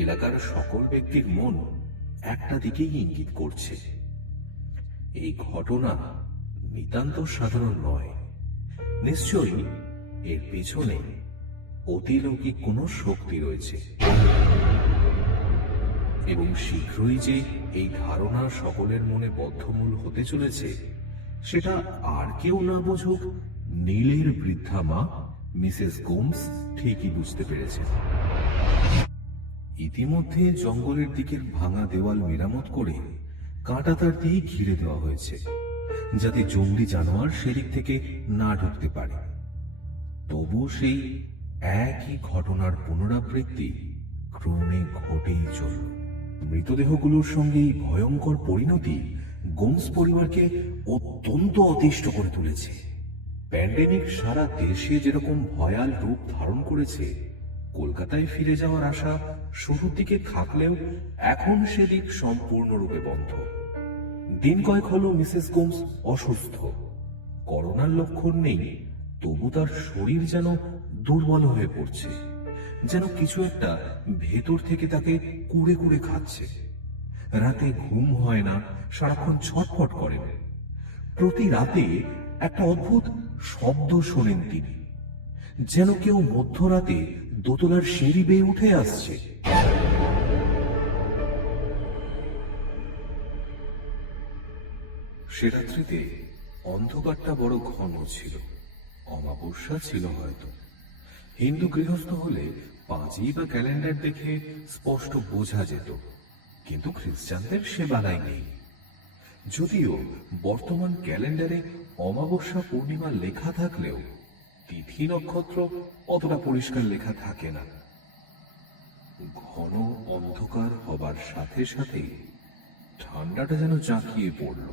এলাকার সকল ব্যক্তির মন একটা দিকেই ইঙ্গিত করছে, এই ঘটনা নিতান্ত সাধারণ নয়। নিশ্চয়ই এর পেছনে অতিলৌকিক কোনো শক্তি রয়েছে, এবং শীঘ্রই যে এই ধারণা সকলের মনে বদ্ধমূল হতে চলেছে সেটা আর কেউ না বুঝুক, নীলের বৃদ্ধা মা মিসেস গোমস ঠিকই বুঝতে পেরেছেন। ইতিমধ্যে জঙ্গলের দিকের ভাঙা দেওয়াল মেরামত করে কাঁটাতার দিয়ে ঘিরে দেওয়া হয়েছে, যাতে জঙ্গলি জানোয়ার সেদিক থেকে না ঢুকতে পারে। তবু সেই একই ঘটনার পুনরাবৃত্তি ক্রমে ঘটেই চলল। মৃতদেহগুলোর সঙ্গে এই ভয়ঙ্কর পরিণতি গোমস পরিবারকে অত্যন্ত অতিষ্ঠ করে তুলেছে। প্যান্ডেমিক সারা দেশে যেরকম ভয়াল রূপ ধারণ করেছে, কলকাতায় ফিরে যাওয়ার আশা শুরুর দিকে থাকলেও এখন সেদিক সম্পূর্ণরূপে বন্ধ। দিন কয়েক হলো মিসেস গোমস অসুস্থ। করোনার লক্ষণ নেই, তবু তার শরীর যেন দুর্বল হয়ে পড়ছে, যেন কিছু একটা ভেতর থেকে তাকে কুড়ে কুড়ে খাচ্ছে। রাতে ঘুম হয় না, সারাক্ষণ ছটফট করেন। প্রতি রাতে একটা অদ্ভুত শব্দ শোনেন তিনি, যেন কেউ মধ্যরাতে দোতলার সিঁড়ি বেয়ে উঠে আসছে। সে রাত্রিতে অন্ধকারটা বড় ঘন ছিল, অমাবস্যা ছিল হয়তো। হিন্দু গৃহস্থ হলে পাঁজি বা ক্যালেন্ডার দেখে স্পষ্ট বোঝা যেত, কিন্তু খ্রিস্টানদের সে বালাই নেই। যদিও বর্তমান ক্যালেন্ডারে অমাবস্যা পূর্ণিমা লেখা থাকলেও তিথি নক্ষত্র অতটা পরিষ্কার লেখা থাকে না। ঘন অন্ধকার হবার সাথে সাথে ঠান্ডাটা যেন জাঁকিয়ে পড়ল।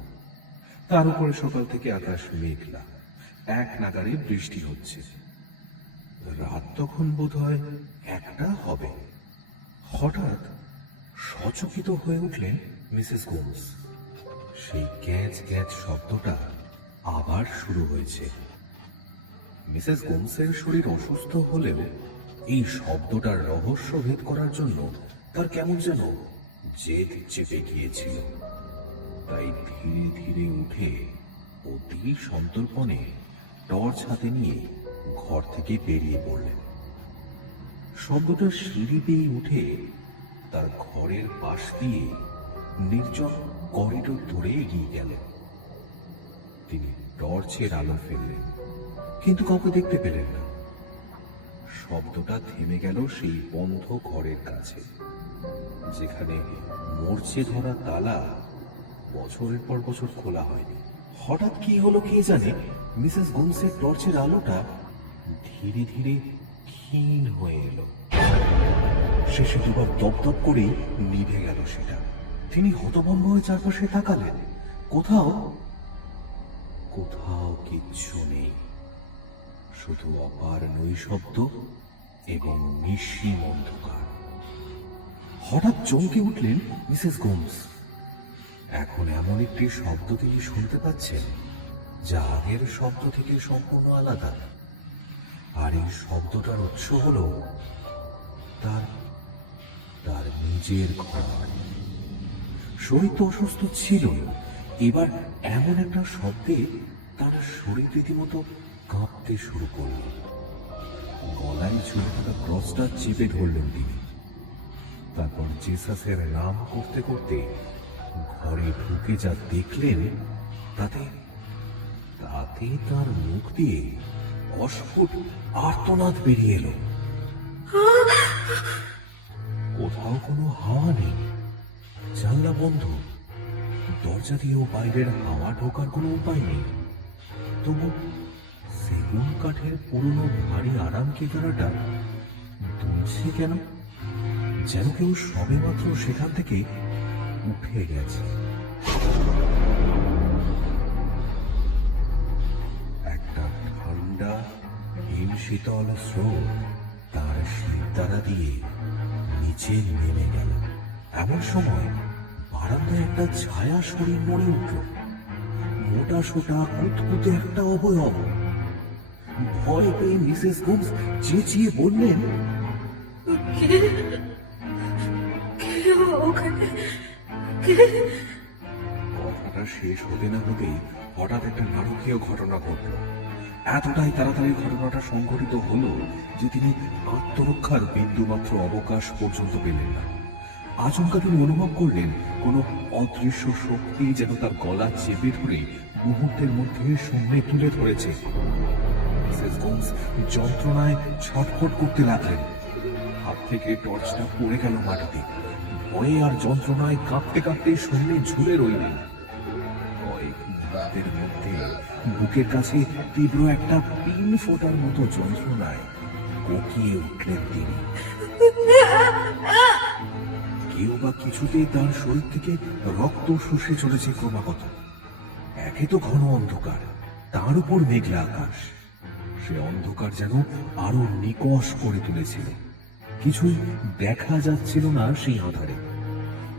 তার উপরে সকাল থেকে আকাশ মেঘলা, এক নাগাড়ে বৃষ্টি হচ্ছে। রাত তখন বোধ হয় 1টা হবে। হঠাৎ সচকিত হয়ে উঠলেন মিসেস গোমস। সেই গ্যাঁচ গ্যাঁচ শব্দটা আবার শুরু হয়েছে। মিসেস গোমসের শরীর অসুস্থ হলেও এই শব্দটার রহস্য ভেদ করার জন্য তার কেমন যেন জেদ চেপে গিয়েছিল। তাই ধীরে ধীরে উঠে অতি সন্তর্পণে টর্চ হাতে নিয়ে ঘর থেকে বেরিয়ে পড়লেন। শব্দটা সিঁড়ি বেয়ে উঠে তার ঘরের পাশ দিয়ে নির্জন করিডোর ধরে এগিয়ে গেলেন। তিনি টর্চের আলো ফেললেন, কিন্তু কাউকে দেখতে পেলেন না। শব্দটা থেমে গেল সেই বন্ধ ঘরের কাছে, যেখানে মরচে ধরা তালা বছরের পর বছর খোলা হয়নি। হঠাৎ কি হলো কে জানে, মিসেস গোমসের টর্চের আলোটা ধীরে ধীরে ক্ষীণ হয়ে এলো। শেষে দুবার দপদপ করেই নিভে গেল সেটা। তিনি হতভম্ব হয়ে চারপাশে তাকালেন। কোথাও কোথাও কিচ্ছু নেই, শুধু অপার নৈশব্দ এবং নিঃসীম অন্ধকার। হঠাৎ চমকে উঠলেন মিসেস গোমস। এখন এমন একটি শব্দ তিনি শুনতে পাচ্ছেন যা আগের শব্দ থেকে সম্পূর্ণ আলাদা। আর এই শব্দটার উৎস হল তার তার নিজের ঘর। শরীর তো অসুস্থ ছিল, এবার এমন একটা শব্দে তার শরীর রীতিমতো কাঁপতে শুরু করল। গলায় ঝুলে থাকা ক্রসটা চেপে ধরলেন তিনি। তারপর জেসাসের নাম করতে করতে ঘরে ঢুকে যা দেখলেন তাতে তাতে তার মুখ দিয়ে অস্ফুট আর্তনাদ বেরিয়ে এলো। কোথাও কোনো হাওয়া নেই, জানলা বন্ধ, দরজা দিয়েও বাইরের হাওয়া ঢোকার কোনো উপায় নেই। তবু সেগুন কাঠের পুরনো ভারী আরাম কেদারাটা দুলছে কেন? যেন কেউ সবে মাত্র সেখান থেকে উঠে গেছে। একটা ঠান্ডা হিম শীতল স্রোত তার শিরদাঁড়া দিয়ে নিচে নেমে গেল। এমন সময় বারান্দায় একটা ছায়া শরীর নড়ে উঠল। মোটা সোটা কুতকুতে একটা অবয়ব। ভয় পেয়ে মিসেস হোমস চেঁচিয়ে বললেন, কথাটা শেষ হতে না হতেই হঠাৎ একটা নারকীয় ঘটনা ঘটল। এতটাই তাড়াতাড়ি ঘটনাটা সংঘটিত হলো যে তিনি আত্মরক্ষার বিন্দুমাত্র অবকাশ পর্যন্ত পেলেন না। আচমকা তিনি অনুভব করলেন কোন অদৃশ্য শক্তি যেন তার গলা চেপে ধরে মুহূর্তের মধ্যে শূন্যে তুলে ধরেছে। মিসেস হোমস যন্ত্রণায় ছটফট করতে লাগলেন। হাত থেকে টর্চটা পড়ে গেল মাটিতে। ভয়ে আর যন্ত্রণায় কাঁপতে কাঁপতে শূন্যে ঝুলে রইলেন। কয়েক মুহূর্তের মধ্যে বুকের কাছে তীব্র একটা পিন ফোটার মতো যন্ত্রণায় কোকিয়ে উঠলেন তিনি। কেউ বা কিছুতেই তার শরীর থেকে রক্ত শুষে চলেছে ক্রমাগত। একে তো ঘন অন্ধকার, তার উপর মেঘলা আকাশ। সে অন্ধকার যেন আরো নিকষ করে তুলেছিল। কিছুই দেখা যাচ্ছিল না সেই আধারে।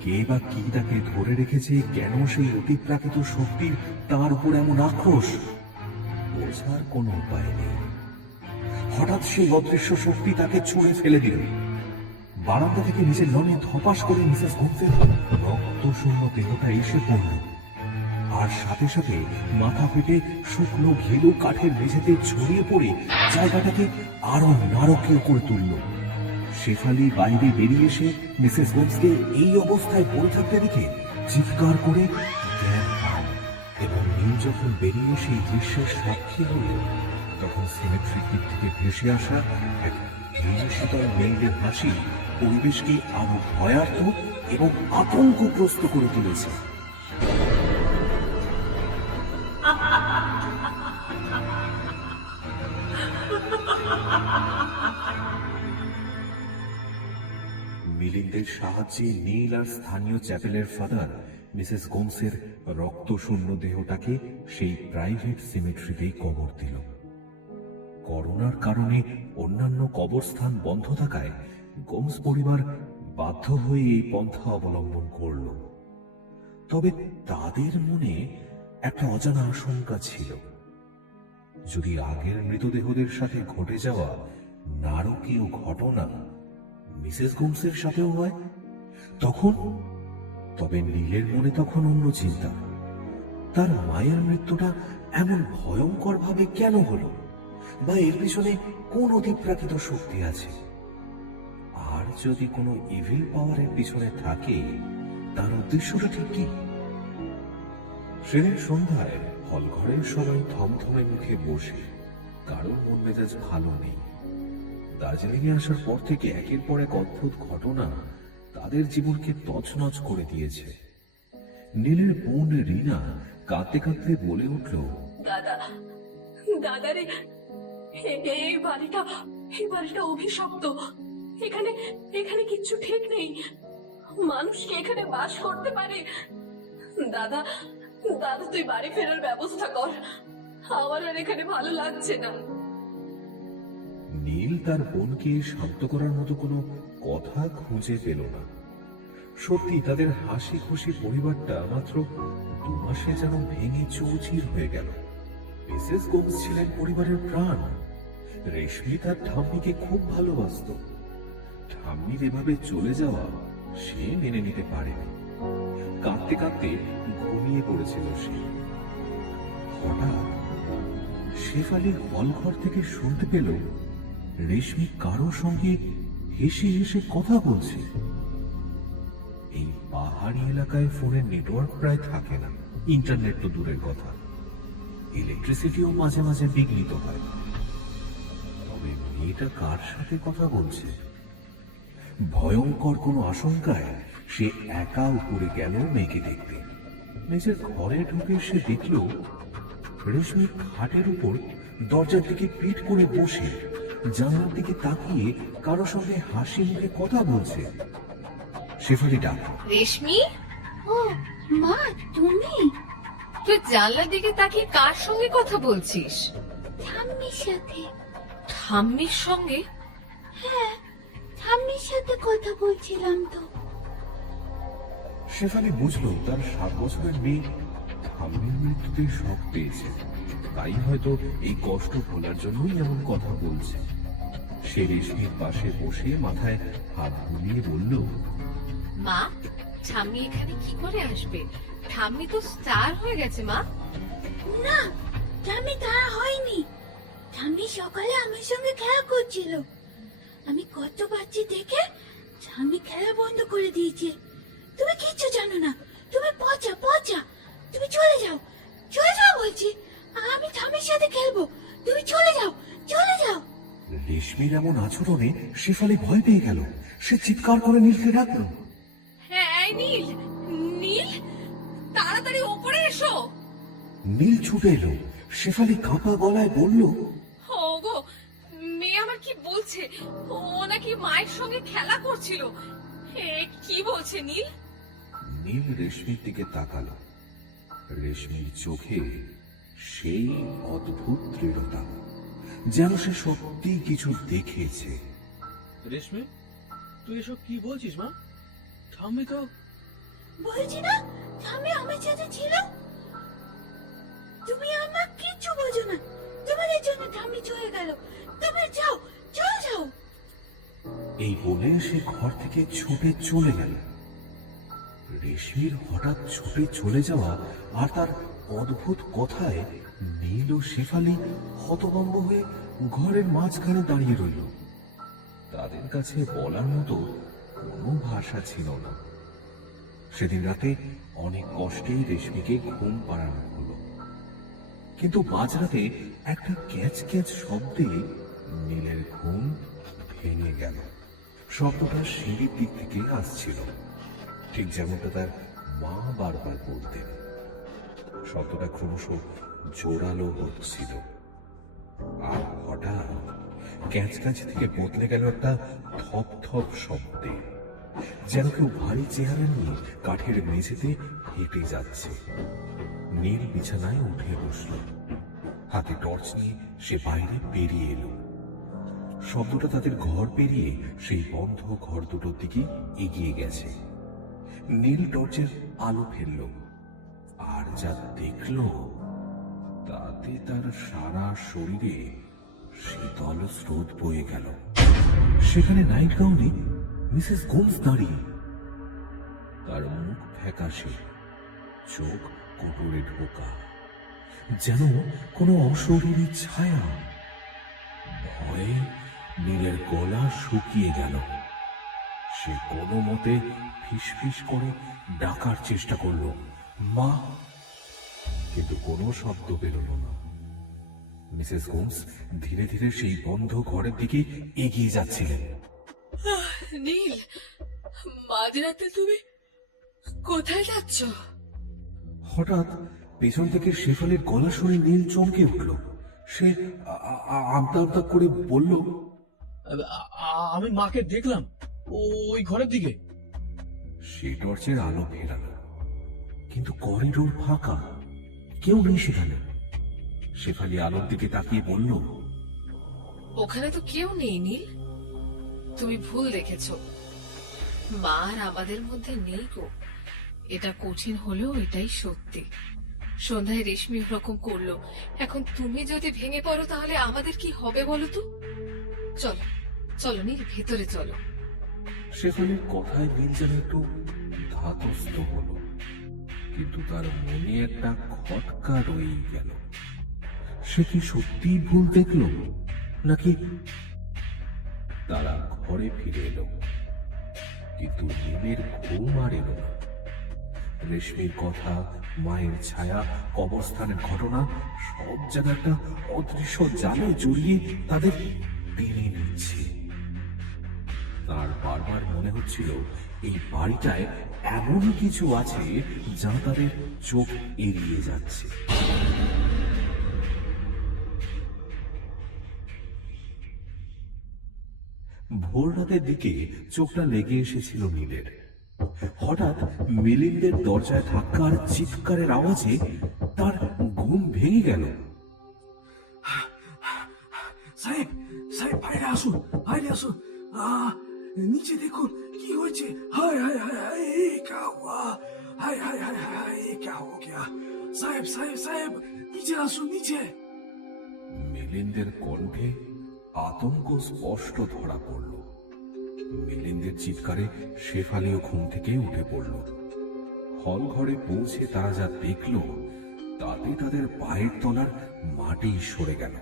কে বা কি তাকে ধরে রেখেছে, কেন সেই অতিপ্রাকৃত শক্তির তার উপর এমন আক্রোশ, বোঝার কোনো উপায় নেই। হঠাৎ সেই অদৃশ্য শক্তি তাকে ছুঁড়ে ফেলে দিল। বারান্দা থেকে নিচে লনে ধপাস করে মিসেস হোমসের রক্ত শূন্য দেহটা এসে পড়ল। আর সাথে সাথে মাথা ফেটে শুকনো ঘেলু কাঠের মেঝেতে ছড়িয়ে পড়ে জায়গাটাকে আরো নারকীয় করে তুলল। শেফালি বাইরে বেরিয়ে এসে মিসেস হোমসকে এই অবস্থায় পড়ে থাকতে দেখে চিৎকার করে জ্ঞান হারান। এবং নীল যখন বেরিয়ে সেই দৃশ্যের সাক্ষী হল, তখন সিমেট্রির দিক থেকে ভেসে আসা এক শীতল মেয়েদের হাসি পরিবেশকে আরো ভয়ার্থ এবং আতঙ্কগ্রস্ত করে তুলেছে। মিলিন্দের সাহায্যে নীল আর স্থানীয় চ্যাপেলের ফাদার মিসেস গোমসের রক্তশূন্য দেহটাকে সেই প্রাইভেট সিমেট্রিতেই কবর দিল। করোনার কারণে অন্যান্য কবরস্থান বন্ধ থাকায় গোমস পরিবার বাধ্য হয়ে এই পন্থা অবলম্বন করল। তবে তাদের মনে একটা অজানা আশঙ্কা ছিল, যদি আগের মৃতদেহদের সাথে ঘটে যাওয়া নারকীয় ঘটনা মিসেস গোমসের সাথেও হয় তখন। তবে নীলের মনে তখন অন্য চিন্তা। তার মায়ের মৃত্যুটা এমন ভয়ঙ্কর ভাবে কেন হলো, বা এর পিছনে কোন অতিপ্রাকৃত শক্তি আছে? আর যদি কোনো ইভিল পাওয়ারের পিছনে থাকে, তার উদ্দেশ্যটা ঠিক কি? সেদিন সন্ধ্যায় হলঘরের সবাই থমথমে মুখে বসে, কারোর মন মেজাজ ভালো নেই। দার্জিলিং এ আসার পর থেকে একের পর এক অদ্ভুত ঘটনা তাদের জীবনকে তছনছ করে দিয়েছে। নীলের বোন রিনা কাঁদতে কাঁদতে বলে উঠল, দাদা, দাদা রে, এই বাড়িটা অভিশপ্ত। এখানে কিচ্ছু ঠিক নেই। মানুষ কি এখানে বাস করতে পারে? দাদা, দাদা তুই বাড়ি ফেরার ব্যবস্থা কর, আমার আর এখানে ভালো লাগছে না। নীল তার বোনকে শান্ত করার মতো কোনো কথা খুঁজে পেল না। সত্যি তাদের হাসি খুশি পরিবারটা মাত্র 2 মাসে যেন ভেঙে চৌচির হয়ে গেল। মিসেস গোমস ছিলেন পরিবারের প্রাণ। রেশমি তার ঠাম্মিকে খুব ভালোবাসত, ঠাম্মির এভাবে চলে যাওয়া সে মেনে নিতে পারেনি। কাঁদতে কাঁদতে ঘুমিয়ে পড়েছিল সে। হঠাৎ শেফালি হলঘর থেকে শুনতে পেল রেশমি কারো সঙ্গে হেসে হেসে কথা বলছে। এই পাহাড়ি এলাকায় ফোনের নেটওয়ার্ক প্রায় থাকে না, ইন্টারনেট তো দূরের কথা, ইলেকট্রিসিটিও মাঝে মাঝে বিঘ্নিত হয়। তবে মেয়েটা কার সাথে কথা বলছে? ভয়ঙ্কর কোনো আশঙ্কায় সে একা উপরে গেল মেয়েকে দেখতে। নিজের ঘরে ঢুকে সে দেখল রেশমি খাটের উপর দরজার দিকে পিঠ করে বসে জানলার দিকে তাকিয়ে কারো সঙ্গে হাসি মুখে কথা বলছে। শেফালি ডাক, রেশমি, ও মা, তুমি? তুই জানলার দিকে তাকিয়ে কার সঙ্গে কথা বলছিস? ঠাম্মির সাথে। ঠাম্মির সঙ্গে? হ্যাঁ, ঠাম্মির সাথে কথা বলছিলাম তো। শেফালি বুঝলো তার 7 বছরের মেয়ে ঠাম্মির মৃত্যুতে শক পেয়েছে, তাই হয়তো এই কষ্ট ভোলার জন্যই এমন কথা বলছে। সে রেশমির পাশে বসে মাথায় হাত বুলিয়ে বলল, মা, ঠাম্মি এখানে কি করে আসবে? ঠাম্মি তো স্টার হয়ে গেছে মা। না, ঠাম্মি তারা হয়নি। ঠাম্মি সকালে আমার সঙ্গে খেলা করছিল। আমি কত পাচ্ছি দেখে ঠাম্মি খেলা বন্ধ করে দিয়েছে। তুমি কিচ্ছু জানো না। তুমি পচা পচা, তুমি চলে যাও, চলে যাও বলছি। আমি ঠাম্মির সাথে খেলবো, তুমি চলে যাও, চলে যাও। রেশমির এমন আচরণে শেফালি ভয় পেয়ে গেল। সে চিৎকার করে নীলকে ডাকলো। হ্যাঁ, এই নীল, নীল, তাড়াতাড়ি ওপরে এসো। নীল ছুটে এলো। শেফালি কাঁপা গলায় বলল, ওগো, মেয়ে আমার কি বলছে? ও নাকি মায়ের সঙ্গে খেলা করছিল। কি বলছে নীল? নীল রেশমির দিকে তাকালো। রেশমির চোখে সেই অদ্ভুত দৃঢ়তা, যেন সে সত্যি কিছু দেখেছে। রেশমি, তুই এসব কি বলছিস মা? ঠাম্মি তো বলছি না ঠাম্মি আমার সাথে ছিল। তুমি আমার কিচ্ছু বোঝো না। তোমাদের জন্য ঠাম্মি চলে গেল। তুমি যাও, চলে যাও। এই বলে সে ঘর থেকে ছুটে চলে গেল। রেশমির হঠাৎ ছুটে চলে যাওয়া আর তার অদ্ভুত কথায় নীল ও শেফালি হতভম্ব হয়ে ঘরের মাঝখানে দাঁড়িয়ে রইল। তাদের কাছে বলার মতো কোনো ভাষা ছিল না। সেদিন রাতে অনেক কষ্টেই রেশমিকে ঘুম পাড়ানো হলো, কিন্তু মাঝরাতে একটা ক্যাচ ক্যাচ শব্দে নীলের ঘুম ভেঙে গেল। শব্দটা সিঁড়ির দিক থেকে আসছিল, ঠিক যেমনটা তার মা বারবার বলতেন। শব্দটা ক্রমশ জোরালো হচ্ছিল, আর হঠাৎ ক্যাচ ক্যাচ থেকে বদলে গেল একটা থপ থপ শব্দে, যেন কেউ ভারী চেহারা নিয়ে কাঠের মেঝেতে হেঁটে যাচ্ছে। নীল বিছানায় উঠে বসল। হাতে টর্চ নিয়ে সে বাইরে বেরিয়ে এলো। শব্দটা তাদের ঘর পেরিয়ে সেই বন্ধ ঘর দুটোর দিকে এগিয়ে গেছে। নীল টর্চের আলো ফেলল, আর যা দেখল তাতে তার সারা শরীরে শীতল স্রোত বয়ে গেল। সেখানে নাইট গাউনে মিসেস গোমস দাঁড়িয়ে, তার মুখ ফ্যাকাশে, চোখ কোটরে ঢোকা, যেন কোনো অশরীরী ছায়া। ভয়ে নীলের গলা শুকিয়ে গেল। সে কোনো মতে ফিসফিস করে ডাকার চেষ্টা করল, মা, কিন্তু কোনো শব্দ বেরোলো না। মিসেস হোমস ধীরে ধীরে সেই বন্ধ ঘরের দিকে এগিয়ে যাচ্ছিলেন। নীল, মাঝরাতে তুমি কোথায় যাচ্ছ? হঠাৎ পেছন থেকে শেফালির গলা শুনে নীল চমকে উঠল। সে আমতা আমতা করে বলল, আমি মাকে দেখলাম ওই ঘরের দিকে। সে টর্চের আলো ফেরাল, কিন্তু করিডোর ফাঁকা, কেউ নেই সেখানে। শেফালি আলোর দিকে তাকিয়ে বলল, ওখানে তো কেউ নেই নীল, তুমি ভুল দেখেছ। মা আর আমাদের মধ্যে নেই গো। এটা কঠিন হলেও এটাই সত্যি। সন্ধ্যায় রেশমি ওরকম করলো, এখন তুমি যদি ভেঙে পড়ো তাহলে আমাদের কি হবে বলো তো? চলো চলো নীল, ভেতরে চলো। শেফালির কথায় নীল যেন একটু ধাতস্থ হলো, কিন্তু তার মনে একটা খটকা রয়ে গেল। সে কি সত্যিই ভুল দেখলো, নাকি? তারা ঘরে ফিরে এলো, কিন্তু নীলের ঘুম আর এলো না। রেশমির কথা, মায়ের ছায়া, কবরস্থানের ঘটনা সব যেন একটা অদৃশ্য জালে জড়িয়ে তাদের টেনে নিচ্ছে। তার বারবার মনে হচ্ছিল এই বাড়িটায় এমন কিছু আছে যা তাদের চোখ এড়িয়ে যাচ্ছে। ভোর রাতের দিকে চোখটা লেগে এসেছিল নীলের। হঠাৎ মিলিন্দের দরজায় ধাক্কার চিৎকারের আওয়াজে তার ঘুম ভেঙে গেল। সাহেব, সাহেব বাইরে আসুন, বাইরে আসুন। নিচে দেখুন কি হয়েছে। হায় হায় হায় হায়, ये क्या हुआ? हाय हाय हाय हाय, ये क्या हो गया? साहेब साहेब साहेब, নিচে আসুন, নিচে। মিলিন্দের কণ্ঠে আতঙ্ক স্পষ্ট ধরা পড়ল। মিলিন্দের চিৎকারে শেফালিও ঘুম থেকে উঠে পড়ল। হল ঘরে পৌঁছে তারা যা দেখল তাতে তাদের পায়ের তলার মাটি সরে গেল।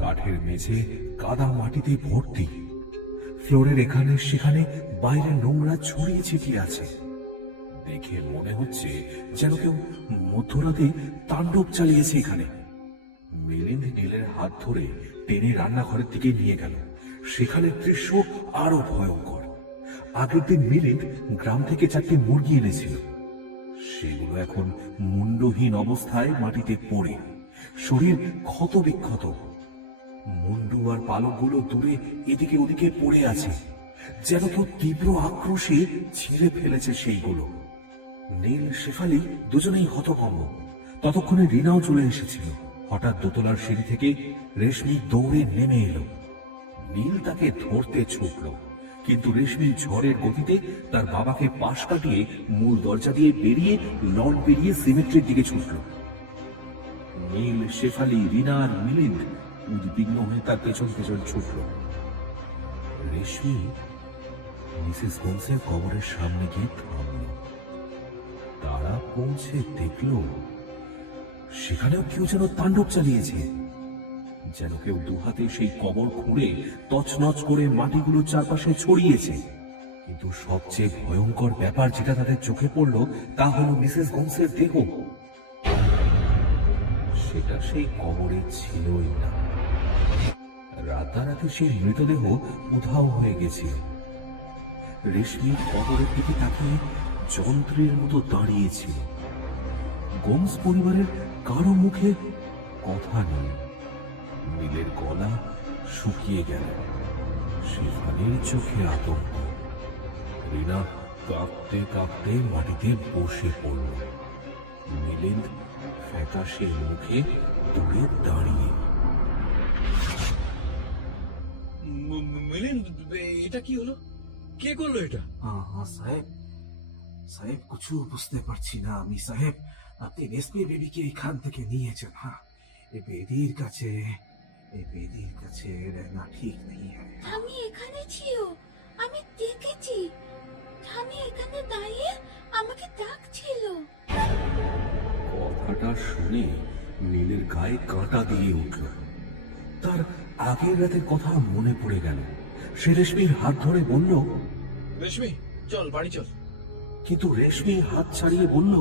কাঠের মেঝে কাদা মাটিতে ভর্তি, ফ্লোরের এখানে সেখানে বাইরে নোংরা ছড়িয়ে ছিটিয়ে আছে। দেখে মনে হচ্ছে যেন কেউ মধ্যরাতে তাণ্ডব চালিয়েছে এখানে। মিলিন্দ নীলের হাত ধরে টেনে রান্নাঘরের দিকে নিয়ে গেল। সেখানে দৃশ্য আরো ভয়ঙ্কর। আগের দিন মিলিন্দ গ্রাম থেকে 4টি মুরগি এনেছিল, সেগুলো এখন মুন্ডহীন অবস্থায় মাটিতে পড়ে, শরীর ক্ষত বিক্ষত। মুন্ডু আর পালকগুলো দূরে এদিকে ওদিকে পড়ে আছে, যেন কেউ তীব্র আক্রোশে ছিঁড়ে ফেলেছে সেইগুলো। নীল, শেফালি দুজনেই হতভম্ব। ততক্ষণে রিনাও চলে এসেছিল। হঠাৎ দোতলার সিঁড়ি থেকে রেশমি দৌড়ে নেমে এলো। নীল তাকে ধরতে ছুটল, কিন্তু রেশমি ঝড়ের গতিতে তার বাবাকে পাশ কাটিয়ে মূল দরজা দিয়ে বেরিয়ে লন পেরিয়ে সিমেট্রির দিকে ছুটল। নীল, শেফালি, রিনা আর মিলিন্দ উদ্বিগ্ন হয়ে তার পেছন পেছন ছুটল। রেশমি মিসেস হোমসের কবরের সামনে গিয়ে থামল। তারা পৌঁছে দেখল সেখানেও কেউ যেন তাণ্ডব চালিয়েছে, যেন কেউ দুহাতে সেই কবর খুঁড়ে তছনছ করে মাটিগুলো চারপাশে ছড়িয়েছে। কিন্তু সবচেয়ে ভয়ঙ্কর ব্যাপার যেটা তাদের চোখে পড়ল তা হলো মিসেস হোমসের দেহ। সেটা সেই কবরে ছিলই না। রাতারাতি সেই মৃতদেহ উধাও হয়ে গেছিল। রেশমি কবরের দিকে তাকিয়ে যন্ত্রের মতো দাঁড়িয়েছিল। গোমস পরিবারের কারো মুখে কথা নেই। নীলের গলা শুকিয়ে গেল। শেফালির চোখে আতঙ্ক। রিনা কাঁপতে কাঁপতে মাটিতে বসে পড়ল। মিলিন্দ ফ্যাকাশে মুখে দূরে দাঁড়িয়ে। মিলিন্দ, এটা কি হলো? কে করলো এটা? সাহেব, সাহেব কিছু বুঝতে পারছি না আমি। সাহেব, আপনি রেশমি বেবিকে এখান থেকে নিয়েছেন। হ্যাঁ, এই বেদির কাছে रहना ঠিক নেই। আমি এখানে ছিল, আমি দেখেছি। আমি এখানে দাঁড়িয়ে আমাকে ডাকছিল। কথাটা শুনে নীলের গায়ে কাঁটা দিয়ে উঠল। তার আগের রাতের কথা মনে পড়ে গেল। সে রেশমির হাত ধরে বলল, রেশমি চল বাড়ি চল। কিন্তু রেশমি হাত ছাড়িয়ে বলল,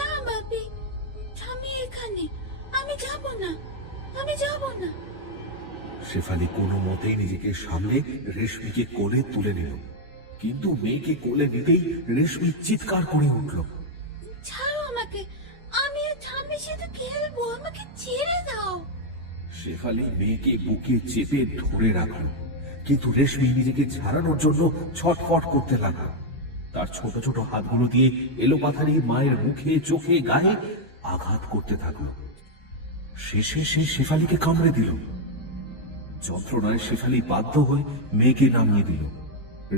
না বাপি, আমি এখানে, আমি যাব না, আমি যাব না। শেফালি কোনো মতেই নিজেকে সামলে রেশমিকে কোলে তুলে নিল, কিন্তু মেয়েকে কোলে নিতেই রেশমি চিৎকার করে উঠল, ছাড়ো আমাকে, আমি ঠাম্মির সাথে খেলবো, আমাকে ছেড়ে দাও। শেফালি মেয়েকে বুকে চেপে ধরে রাখল, কিন্তু রেশমি নিজেকে ছাড়ানোর জন্য ছটফট করতে লাগলো। তার ছোট ছোট হাতগুলো দিয়ে এলোপাথারি মায়ের মুখে, চোখে, গায়ে আঘাত করতে থাকলো। শেষে সে শেফালিকে কামড়ে দিল। যন্ত্রণায় শেফালি বাধ্য হয়ে মেয়েকে নামিয়ে দিল।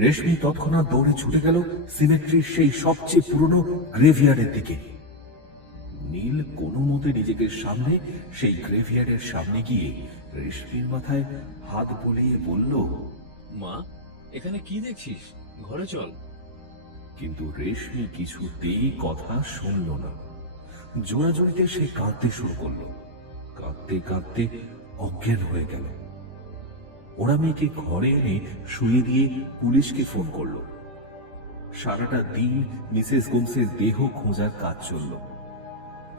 রেশমি তৎক্ষণাৎ দৌড়ে ছুটে গেল সিমেট্রির সেই সবচেয়ে পুরনো গ্রেভিয়ার্ডের দিকে। নীল কোনো মতে নিজেকে সামনে সেই গ্রেভিয়ার্ডের সামনে গিয়ে রেশমির মাথায় হাত বুলিয়ে বলল, মা, এখানে কি দেখছিস? ঘরে চল। কিন্তু রেশমি কিছুতেই কথা শুনল না। জোড়াজোড়িতে সে কাঁদতে শুরু করলো। কাঁদতে কাঁদতে অজ্ঞান হয়ে গেল। ওরা মেয়েকে ঘরে এনে শুয়ে দিয়ে পুলিশকে ফোন করলো। সারাটা দিন মিসেস গোমসের দেহ খোঁজার কাজ চলল,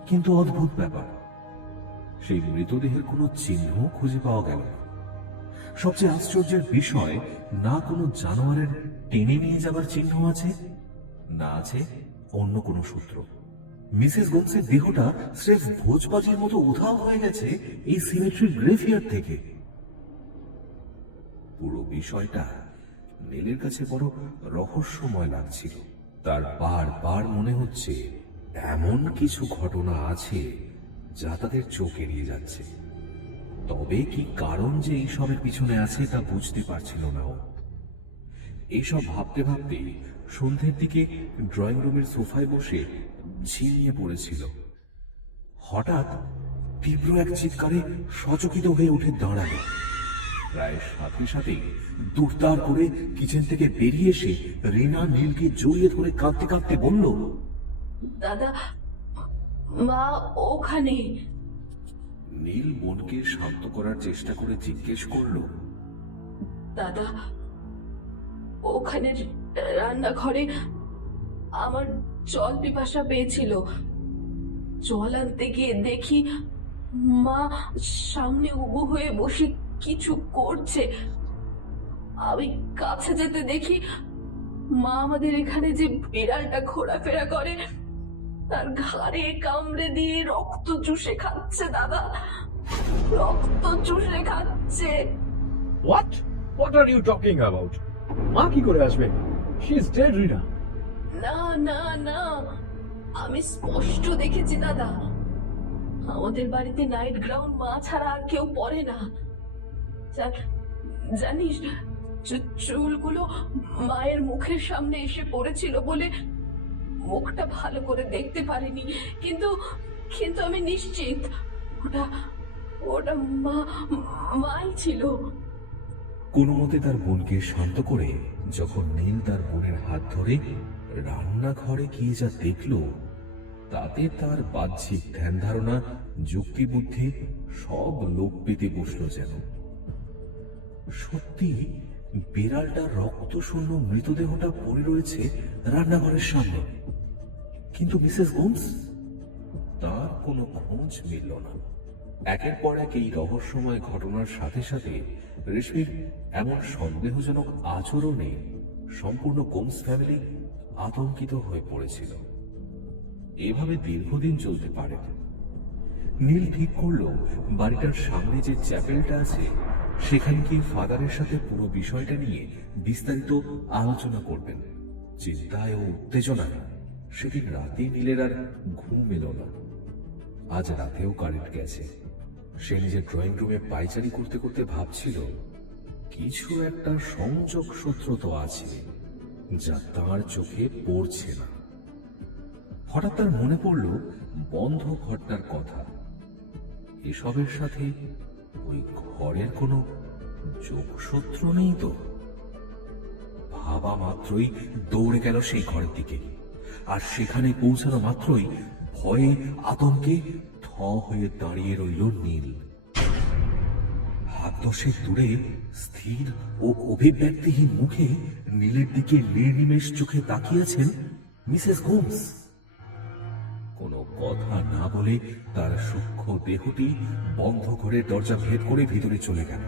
কিন্তু অদ্ভুত ব্যাপার, সেই মৃতদেহের কোনো চিহ্ন খুঁজে পাওয়া গেল না। সবচেয়ে আশ্চর্যের বিষয়, না কোনো জানোয়ারের টেনে নিয়ে যাবার চিহ্ন আছে, না আছে অন্য কোনো সূত্র। মিসেস গোমসের দেহটা স্রেফ ভোজবাজির মতো উধাও হয়ে গেছে এই সিমেট্রি গ্রেভইয়ার্ড থেকে। পুরো বিষয়টা নীলের কাছে বড় রহস্যময় লাগছিল। তার বারবার মনে হচ্ছে এমন কিছু ঘটনা আছে যা তাদের চোখ এড়িয়ে যাচ্ছে। তবে কি কারণ যে এইসবের পিছনে আছে তা বুঝতে পারছিল না ও। এইসব ভাবতে ভাবতে সন্ধ্যের দিকে ড্রয়িং রুমের সোফায় বসে ঝিমিয়ে পড়েছিল। হঠাৎ তীব্র এক চিৎকারে সচকিত হয়ে উঠে দাঁড়ালো। প্রায় সাথে সাথে দুরদার করে কিচেন থেকে বেরিয়ে এসে রিনা নীলকে জড়িয়ে ধরে কাঁদতে কাঁদতে বলল, দাদা, মা ওখানে। নীল বোনকে শান্ত করার চেষ্টা করে জিজ্ঞেস করলো, দাদা, ওখানে রান্নাঘরে আমার জল পিপাসা পেয়েছিল। জল আনতে গিয়ে দেখি মা সামনে উবু হয়ে বসে কিছু করছে। আমি কাছে যেতে দেখি মা আমাদের এখানে যে বিড়ালটা ঘোরাফেরা করে তার ঘাড়ে কামড়ে দিয়ে রক্ত চুষে খাচ্ছে। দাদা, রক্ত চুষে খাচ্ছে। What what are you talking about? মা কি করে আসবে? She is dead, Rina. না না না, আমি স্পষ্ট দেখেছি দাদা। আমাদের বাড়িতে নাইট গ্রাউন্ড মা ছাড়া আর কেউ পড়ে না। জানিস, চুলগুলো মায়ের মুখের সামনে এসে পড়েছিল বলে মুখটা ভালো করে দেখতে পারিনি, কিন্তু কিন্তু আমি নিশ্চিত ওটা ওটা মাই ছিল। কোনো মতে তার বোনকে শান্ত করে যখন নীল তার বোনের হাত ধরে রান্নাঘরে গিয়ে যা দেখল, তাতে তার বাহ্যিক ধ্যান ধারণা, যুক্তি বুদ্ধি সব লোপ পেতে বসল যেন। সত্যি বিড়ালটা রক্ত শূন্য মৃতদেহটা পড়ে রয়েছে রান্নাঘরের সামনে, কিন্তু মিসেস গোমস, তার কোনো খোঁজ মিলল না। একের পর এক এই রহস্যময় ঘটনার সাথে সাথে রেশমির এমন সন্দেহজনক আচরণে সম্পূর্ণ গোমস ফ্যামিলি আতঙ্কিত হয়ে পড়েছিল। এভাবে দীর্ঘদিন চলতে পারে। নীল ঠিক করলো বাড়িটার সামনে যে চ্যাপেলটা আছে সেখানে গিয়ে ফাদারের সাথে পুরো বিষয়টা নিয়ে বিস্তারিত আলোচনা করবেন। চিন্তায় ও উত্তেজনায় সেদিন রাতে নীলের আর ঘুম এলো না। আজ রাতেও কারেন্ট গেছে। সে নিজের ড্রয়িং রুমে পায়চারি করতে করতে ভাবছিল, কিছু একটা সংযোগ সূত্র তো আছে যা তার চোখে পড়ছে না। হঠাৎ তার মনে পড়ল বন্ধ ঘরটার কথা। এসবের সাথে ওই ঘরের কোনো যোগসূত্র নেই তো? ভাবা মাত্রই দৌড়ে গেল সেই ঘরের দিকে, আর সেখানে পৌঁছানো মাত্রই ভয়ে আতঙ্কে থ হয়ে দাঁড়িয়ে রইল নীল। হাত দশেক দূরে স্থির ও অভিব্যক্তিহীন মুখে নীলের দিকে নির্নিমেষ চোখে তাকিয়েছেন মিসেস গোমস। কোনো কথা না বলে তার সূক্ষ্ম দেহটি বন্ধ ঘরের দরজা ভেদ করে ভিতরে চলে গেল।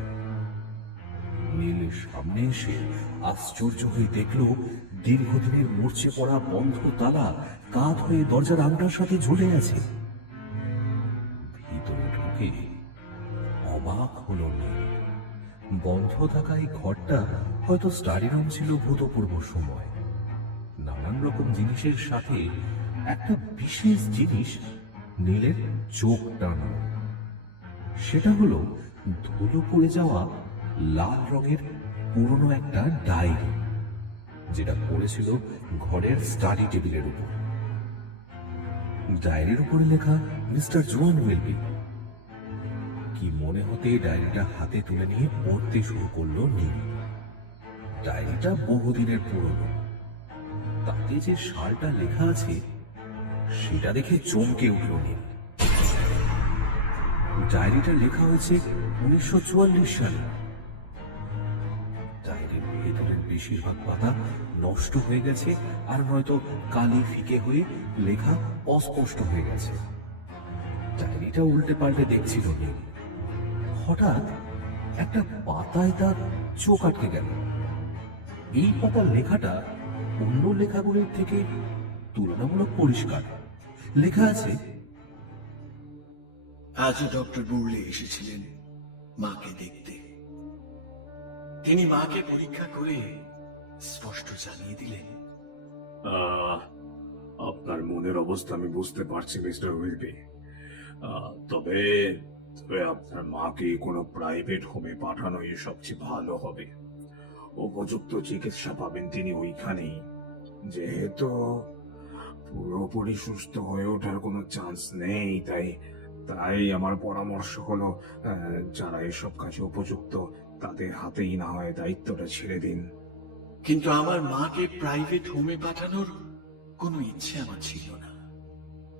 নীলের সামনে এসে আশ্চর্য হয়ে দেখল দীর্ঘদিনের মূর্ছে পড়া বন্ধ তালা কাত হয়ে দরজার আংটার সাথে ঝুলে আছে। ভিতরে ঢুকে অবাক হল নীল। বন্ধ থাকা এই ঘরটা হয়তো স্টাডি রুম ছিল ভূতপূর্ব সময়। নানান রকম জিনিসের সাথে একটা বিশেষ জিনিস নীলের চোখ টানানো। সেটা হলো ধুলো পড়ে যাওয়া লাল রঙের পুরনো একটা ডায়েরি, যেটা পড়েছিল ঘরের স্টাডি টেবিলের উপর। ডায়েরির উপরে লেখা মিস্টার জোয়ান ওয়েলবি। কি মনে হতে ডায়েরিটা হাতে তুলে নিয়ে পড়তে শুরু করলো নীল। ডায়েরিটা বহুদিনের পুরনো। তাতে যে সালটা লেখা আছে সেটা দেখে চমকে উঠল নীল। ডায়েরিটা লেখা হয়েছে 1944 সালে। ডায়েরির ভেতরের বেশিরভাগ পাতা নষ্ট হয়ে গেছে, আর নয়তো কালি ফিকে হয়ে লেখা অস্পষ্ট হয়ে গেছে। ডায়েরিটা উল্টে পাল্টে দেখছিল নীল। হঠাৎ একটা পাতায় তার চোখ আটকে গেল। এই পাতার লেখাটা অন্য লেখাগুলির থেকে তুলনামূলক পরিষ্কার। লেখা আছে, আজও ডক্টর বুর্লে এসেছিলেন মাকে দেখতে। তিনি মাকে পরীক্ষা করে স্পষ্ট জানিয়ে দিলেন, আপনার মনের অবস্থা আমি বুঝতে পারছি মিস্টার উইলবি। তবে তবে আপনার মাকে কোনো প্রাইভেট হোমে পাঠানোই সবচেয়ে ভালো হবে। উপযুক্ত চিকিৎসা পাবেন তিনি ওইখানেই। যেহেতু পুরোপুরি সুস্থ হয়ে ওঠার কোনো চান্স নেই, তাই আমার পরামর্শ হলো যারা এসব কাজে উপযুক্ত তাদের হাতেই না হয় দায়িত্বটা ছেড়ে দিন। কিন্তু আমার মাকে প্রাইভেট হোমে পাঠানোর কোনো ইচ্ছে আমার ছিল না।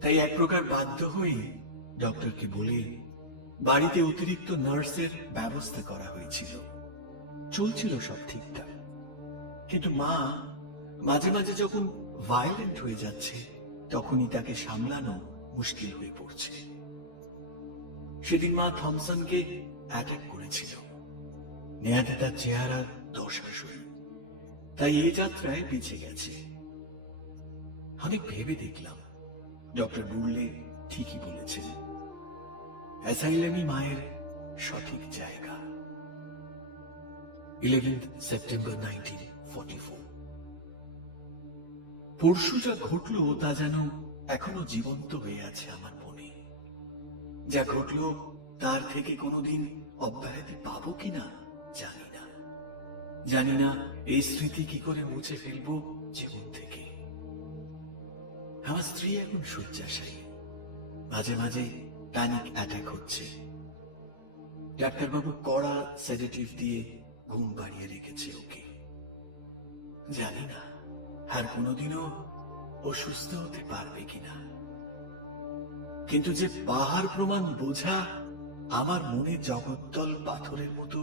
তাই এক প্রকার বাধ্য হয়ে ডক্টরকে বলে বাড়িতে অতিরিক্ত নার্সের ব্যবস্থা করা হয়েছিল। চলছিল সব ঠিকঠাক, কিন্তু মা মাঝে মাঝে যখন ভায়োলেন্ট হয়ে যাচ্ছে তখনই তাকে সামলানো মুশকিল হয়ে পড়ছে। সেদিন মা থমসনকে অ্যাটাক করেছিল। নেহাতে তার চেহারা দশাশয়, তাই এই যাত্রায় বেঁচে গেছে। আমি ভেবে দেখলাম ডক্টর বুর্লে ঠিকই বলেছেন, অ্যাসাইলামই মায়ের সঠিক জায়গা। 11 সেপ্টেম্বর 1944। পরশু যা ঘটলো তা যেন এখনো জীবন্ত হয়ে আছে আমার মনে। যা ঘটলো তার থেকে কোনোদিন অব্যাহতি পাবো কিনা জানি না। জানি না এই স্মৃতি কি করে মুছে ফেলবো জীবন থেকে। আমার স্ত্রী এখন শয্যাশায়ী, মাঝে মাঝে প্যানিক অ্যাটাক হচ্ছে। ডাক্তারবাবু কড়া সেডেটিভ দিয়ে ঘুম বাড়িয়ে রেখেছে ওকে। জানি না আর কোনোদিনও ও সুস্থ হতে পারবে কিনা। কিন্তু যে পাহাড় প্রমাণ বোঝা আমার মনে জগদ্দল পাথরের মতো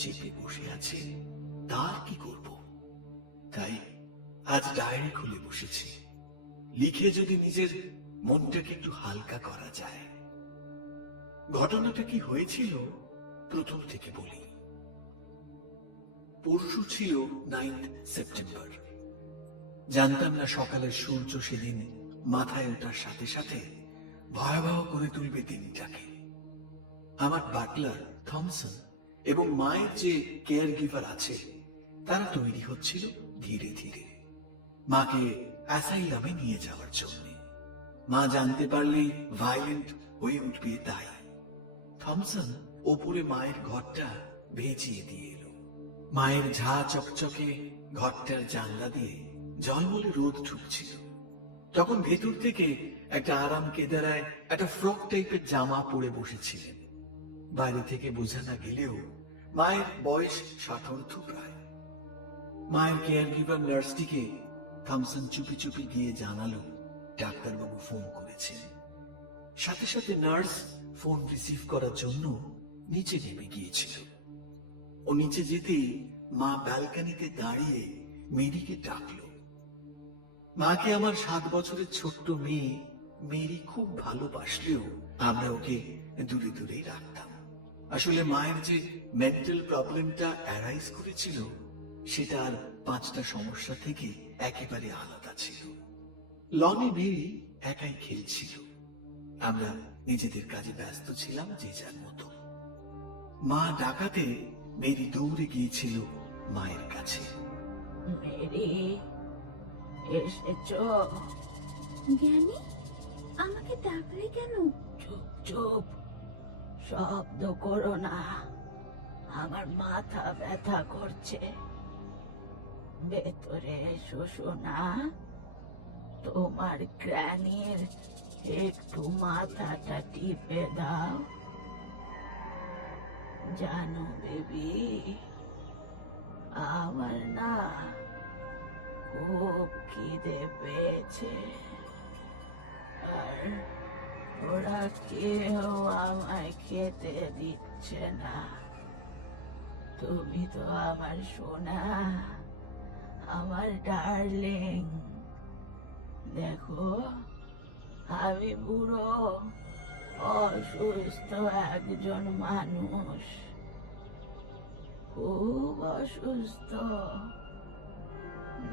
চেপে বসে আছে, তার কি করব? তাই আজ ডায়েরি খুলে বসেছি, লিখে যদি নিজের মনটাকে একটু হালকা করা যায়। ঘটনাটা কি হয়েছিল প্রথম থেকে বলি। পরশু ছিল 9 সেপ্টেম্বর। জানতাম না সকালের সূর্য সেদিন মাথায় ওঠার সাথে সাথে ভয়াবহ করে তুলবে দিনটাকে। আমার বাটলার থমসন এবং মায়ের যে কেয়ার গিভার আছে তারা তৈরি হচ্ছিল ধীরে ধীরে মাকে অ্যাসাইলামে নিয়ে যাওয়ার জন্য। মা জানতে পারলেই ভায়োলেন্ট হয়ে উঠবে, তাই থমসন ওপরে মায়ের ঘরটা ভেজিয়ে দিয়ে এলো। মায়ের ঝা চকচকে ঘরটার জানলা দিয়ে ঝলমলে রোদ ঢুকছিল। তখন ভেতর থেকে একটা আরাম কেদারায় একটা ফ্রক টাইপের জামা পরে বসেছিলেন। বাইরে থেকে বোঝা না গেলেও মায়ের বয়স 60 প্রায়। মায়ের কেয়ার গিভার নার্সটিকে থমসন চুপি চুপি গিয়ে জানালো ডাক্তারবাবু ফোন করেছেন। সাথে সাথে নার্স ফোন রিসিভ করার জন্য নিচে নেমে গিয়েছিল। ও নিচে যেতেই মা ব্যালকনিতে দাঁড়িয়ে মেরিকে ডাকলো। মাকে আমার 7 বছরের ছোট্ট মেয়ে মেরি খুব ভালোবাসলেও আমরা ওকে দূরে দূরেই রাখতাম। আসলে মায়ের যে মেন্টাল প্রবলেমটা অ্যারাইজ করেছিল সেটা আর 5টা সমস্যা থেকে একেবারে আলাদা ছিল। লনে মেরি একাই খেলছিল, আমরা নিজেদের কাজে ব্যস্ত ছিলাম যে যার মতো। মা ডাকাতে মেরি দৌড়ে গিয়েছিল মায়ের কাছে। মেরি, এসেছ? জ্ঞানী, আমাকে ডাকলে কেন? চুপ চুপ, শব্দ করো না, আমার মাথা ব্যথা করছে। ভেতরে এসো সোনা, তোমার গ্র্যানির একটু মাথাটা টিপে দাও। জানো বেবি, আমার না খুব খিদে পেয়েছে, আর ওরা কেউ আমায় খেতে দিচ্ছে না। তুমি তো আমার সোনা, আমার ডার্লিং। দেখো, আমি বুড়ো অসুস্থ একজন মানুষ, খুব অসুস্থ।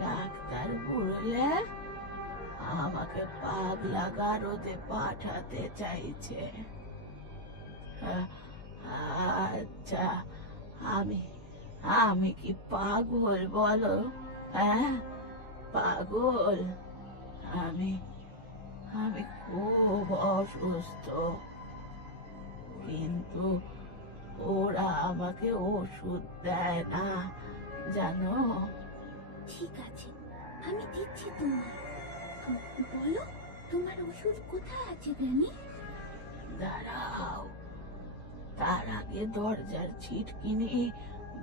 ডাক্তার বললে আমাকে পাগলা গারদে পাঠাতে চাইছে। আচ্ছা, আমি কি পাগল বলো? হ্যাঁ, পাগল। আমি খুব অসুস্থ, কিন্তু ওরা আমাকে ওষুধ দেয় না, জানো। ঠিক আছে, আমি দিচ্ছি তোমায়। বলো, তোমার ওষুধ কোথায় আছে গ্র্যানি? দাঁড়াও, তার আগে দরজার ছিটকিনি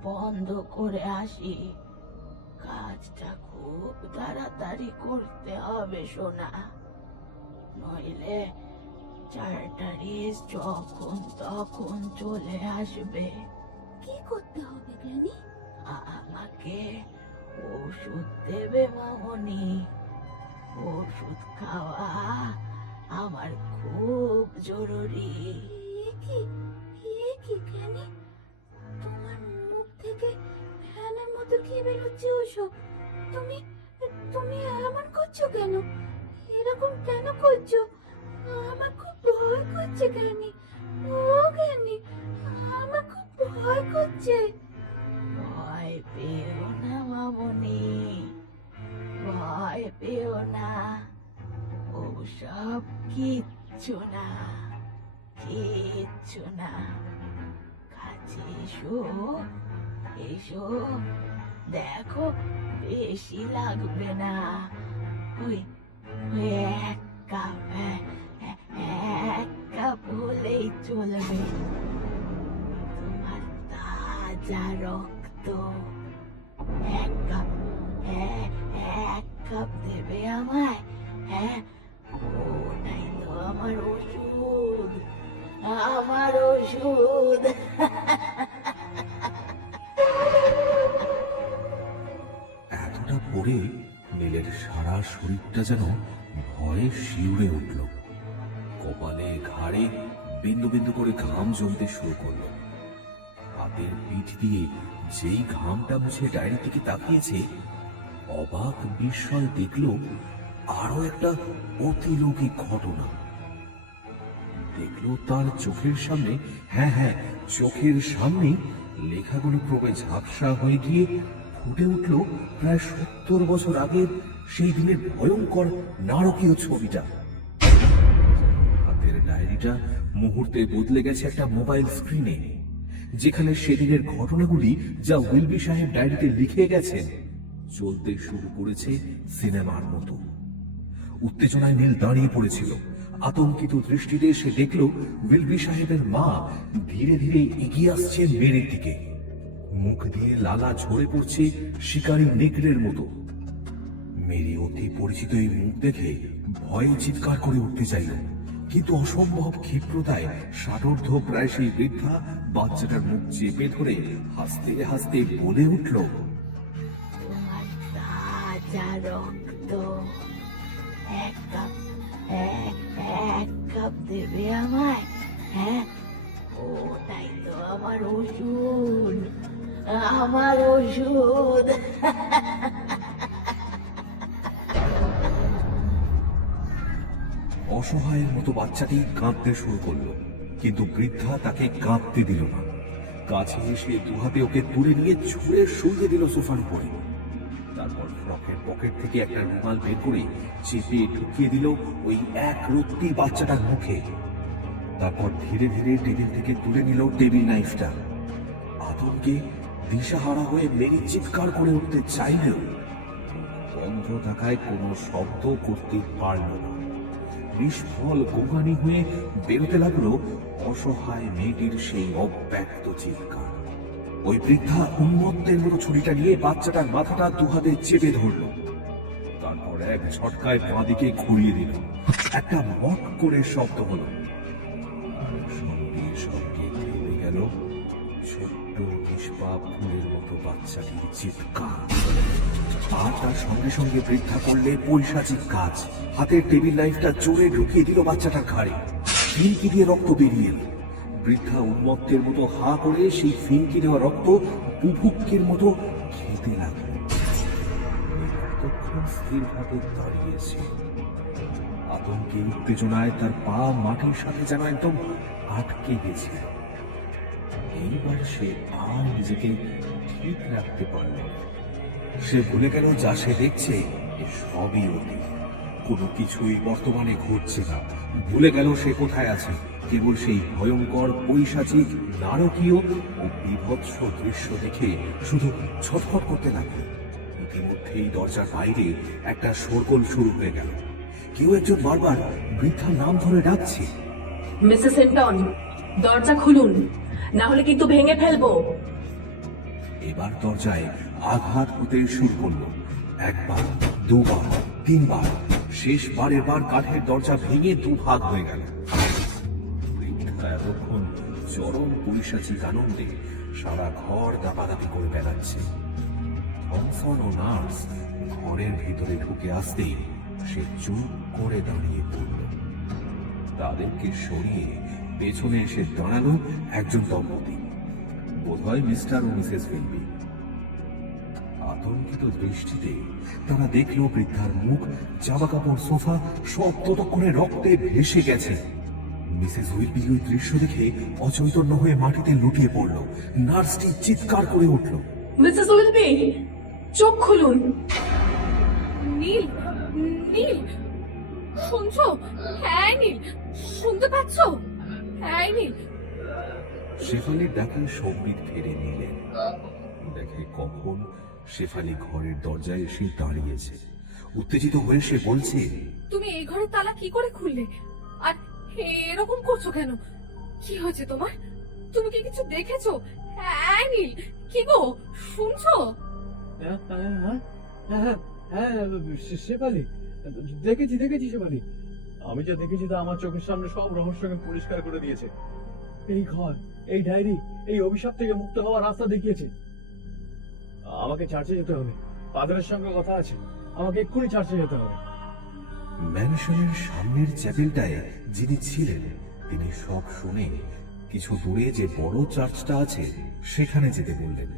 বন্ধ করে আসি। কাজটা খুব তাড়াতাড়ি করতে হবে সোনা, নইলে চার্টারিস যখন তখন চলে আসবে। কি করতে হবে গ্র্যানি? আমাকে ওষুধ দেবে মামনি। ওষুধ খাওয়া আমার খুব জরুরি। এ কি গ্র্যানি? তোমার মুখ থেকে ফ্যানের মতো কি বেরোচ্ছে ওসব? তুমি তুমি এমন করছো কেন? এরকম কেন করছো? আমার খুব ভয় করছে গ্র্যানি। ও গ্র্যানি, আমার খুব ভয় করছে। ভয় পেও না মামনি, ভয় পেও না। ওসব কিচ্ছু না, কিচ্ছু না। কাছে এসো, এসো, দেখো বেশি লাগবে না। ওই এক কাপ হলেই চলবে। তোমার তাজা রক্ত। এক কাপ দেবে আমায়? হ্যাঁ, ওটাই তো আমার ওষুধ, আমার ওষুধ। এতটা পরে নীলের সারা শরীরটা যেন ভয়ে শিউরে উঠল। কপালে ঘাড়ে বিন্দু বিন্দু করে ঘাম জমতে শুরু করলো। হাতের পিঠ দিয়ে যেই ঘামটা মুছে ডায়েরি থেকে তাকিয়েছে, অবাক বিস্ময় দেখল আরো একটা অতিলৌকিক ঘটনা। দেখলো তার চোখের সামনে, হ্যাঁ, চোখের সামনে লেখাগুলো ক্রমে ঝাপসা হয়ে গিয়ে ফুটে উঠল প্রায় 70 বছর আগের সেই দিনের ভয়ঙ্কর নারকীয় ছবিটা। হাতের ডায়েরিটা মুহূর্তে বদলে গেছে একটা মোবাইল স্ক্রিনে, যেখানে সেদিনের ঘটনাগুলি যা উইলবি সাহেব ডায়েরিতে লিখে গেছেন চলতে শুরু করেছে সিনেমার মতো। উত্তেজনায় নীল দাঁড়িয়ে পড়েছিল। আতঙ্কিত দৃষ্টিতে সে দেখল উইলবি সাহেবের মা ধীরে ধীরে এগিয়ে আসছে মেয়ের দিকে। মুখ দিয়ে লালা ঝরে পড়ছে শিকারী নেকড়ের মতো। মেরি অতি পরিচিত এই মুখ দেখে ভয়ে চিৎকার করে উঠতে চাইল, কিন্তু অসম্ভব ক্ষিপ্রতায় ষাটোর্ধ্ব প্রায় সেই বৃদ্ধা বাচ্চাটার মুখ চেপে ধরে হাসতে হাসতে বলে উঠল, তোমার তাজা রক্ত। এক কাপ দেবে আমায়? হ্যাঁ, ওটাই তো আমার ওষুধ, আমার ওষুধ। অসহায়ের মতো বাচ্চাটি কাঁদতে শুরু করলো, কিন্তু বৃদ্ধা তাকে কাঁদতে দিল না। কাছে এসে দুহাতে ওকে তুলে নিয়ে ছুঁড়ে শুয়ে দিল সোফার উপরে। তারপর ফ্রকের পকেট থেকে একটা রুমাল বের করে চেপে ঢুকিয়ে দিল ওই এক রত্তি বাচ্চাটার মুখে। তারপর ধীরে ধীরে টেবিল থেকে তুলে নিল টেবিল নাইফটা। আতঙ্কে দিশাহারা হয়ে মেরি চিৎকার করে উঠতে চাইলেও বন্ধ থাকায় কোনো শব্দ করতে পারল না। নিষ্ফল গোগানি হয়ে বেরোতে লাগলো অসহায় মেয়েটির সেই অব্যক্ত চিৎকার। ওই বৃদ্ধা উন্মত্তের মতো ছুরিটা নিয়ে বাচ্চাটার মাথাটা দুহাতে চেপে ধরল, তারপর এক ঝটকায় বাঁ দিকে ঘুরিয়ে দিল। একটা মট করে শব্দ হলো, আর সঙ্গে সঙ্গে থেমে গেল ছোট্ট নিষ্পাপ ফুলের মতো বাচ্চাটির চিৎকার। আর তার সঙ্গে সঙ্গে বৃদ্ধা করলে পৈশাচিক কাজ। হাতের টেবিল লাইফটা জোরে ঢুকিয়ে দিল বাচ্চাটার ঘাড়ে। ফিনকি দিয়ে রক্ত বেরিয়ে এলো। বৃদ্ধা উন্মত্তের মতো হা করে সেই ফিনকি দেওয়া রক্ত বুভুক্ষের মতো খেতে লাগলো। কতক্ষণ স্থিরভাবে দাঁড়িয়েছে, আতঙ্কে উত্তেজনায় তার পা মাটির সাথে যেন একদম আটকে গেছে। এইবার সে আর নিজেকে ঠিক রাখতে পারল না। সে ভুলে গেল যা সে দেখছে এ সবই অতীত, কোনো কিছুই বর্তমানে ঘটছে না। ভুলে গেল সে কোথায় আছে, কেবল সেই ভয়ঙ্কর পৈশাচিক নারকীয় ও বিভৎস দৃশ্য দেখে শুধু ছটফট করতে লাগলো। ইতিমধ্যেই দরজার বাইরে একটা শোরগোল শুরু হয়ে গেল। কেউ একজন বারবার বৃদ্ধার নাম ধরে ডাকছে। মিসেস এন্টন, দরজা খুলুন, না হলে কিন্তু ভেঙে ফেলবো। এবার দরজায় আঘাত হতে শুরু করলো। একবার, দুবার, তিনবার, শেষবারের বার কাঠের দরজা ভেঙে দুভাগ হয়ে গেল। বৃদ্ধা এতক্ষণ চরম পৈশাচিক আনন্দে সারা ঘর দাপাদাপি করে বেড়াচ্ছে। থমসন ও নার্স ঘরের ভিতরে ঢুকে আসতেই সে চুপ করে দাঁড়িয়ে পড়ল। তাদেরকে সরিয়ে পেছনে এসে দাঁড়ালো একজন দম্পতি, বোধহয় মিস্টার ও মিসেস উইলবি। আতঙ্কিত দৃষ্টিতে তারা দেখল বৃদ্ধার মুখ, জামা কাপড়, সোফা সব ততক্ষণে রক্তে ভেসে গেছে। মিসেস উইলবি ওই দৃশ্য দেখে অচৈতন্য হয়ে মাটিতে লুটিয়ে পড়ল। নার্সটি চিৎকার করে উঠল, মিসেস উইলবি, চোখ খুলুন। নীল, নীল, শুনছো? হ্যাঁ নীল, শুনতে পাচ্ছ? হ্যাঁ নীল। শেফালির ডাকে সম্বিত ফিরে নিলেন। দেখে কখন শেফালি ঘরের দরজায় এসে দাঁড়িয়েছে। উত্তেজিত হয়ে সে বলছে, তুমি এই ঘরের তালা কি করে খুললে? আর এরকম করছো কেন? কি হয়েছে তোমার? তুমি কি কিছু দেখেছো? হ্যাঁ নীল, কি গো, শুনছো? শেফালি, দেখেছি শেফালি। আমি যা দেখেছি তা আমার চোখের সামনে সব রহস্যকে পরিষ্কার করে দিয়েছে। এই ঘর, এই ডায়েরি, এই অভিশাপ থেকে মুক্ত হওয়ার রাস্তা দেখিয়েছে। আমাকে চার্চে যেতে হবে, ফাদারের সঙ্গে কথা আছে, আমাকে এক্ষুনি চার্চে যেতে হবে। ম্যানশনের সামনের চ্যাপেলটায় যিনি ছিলেন তিনি সব শুনে কিছু দূরে যে বড় চার্চটা আছে সেখানে যেতে বললেন।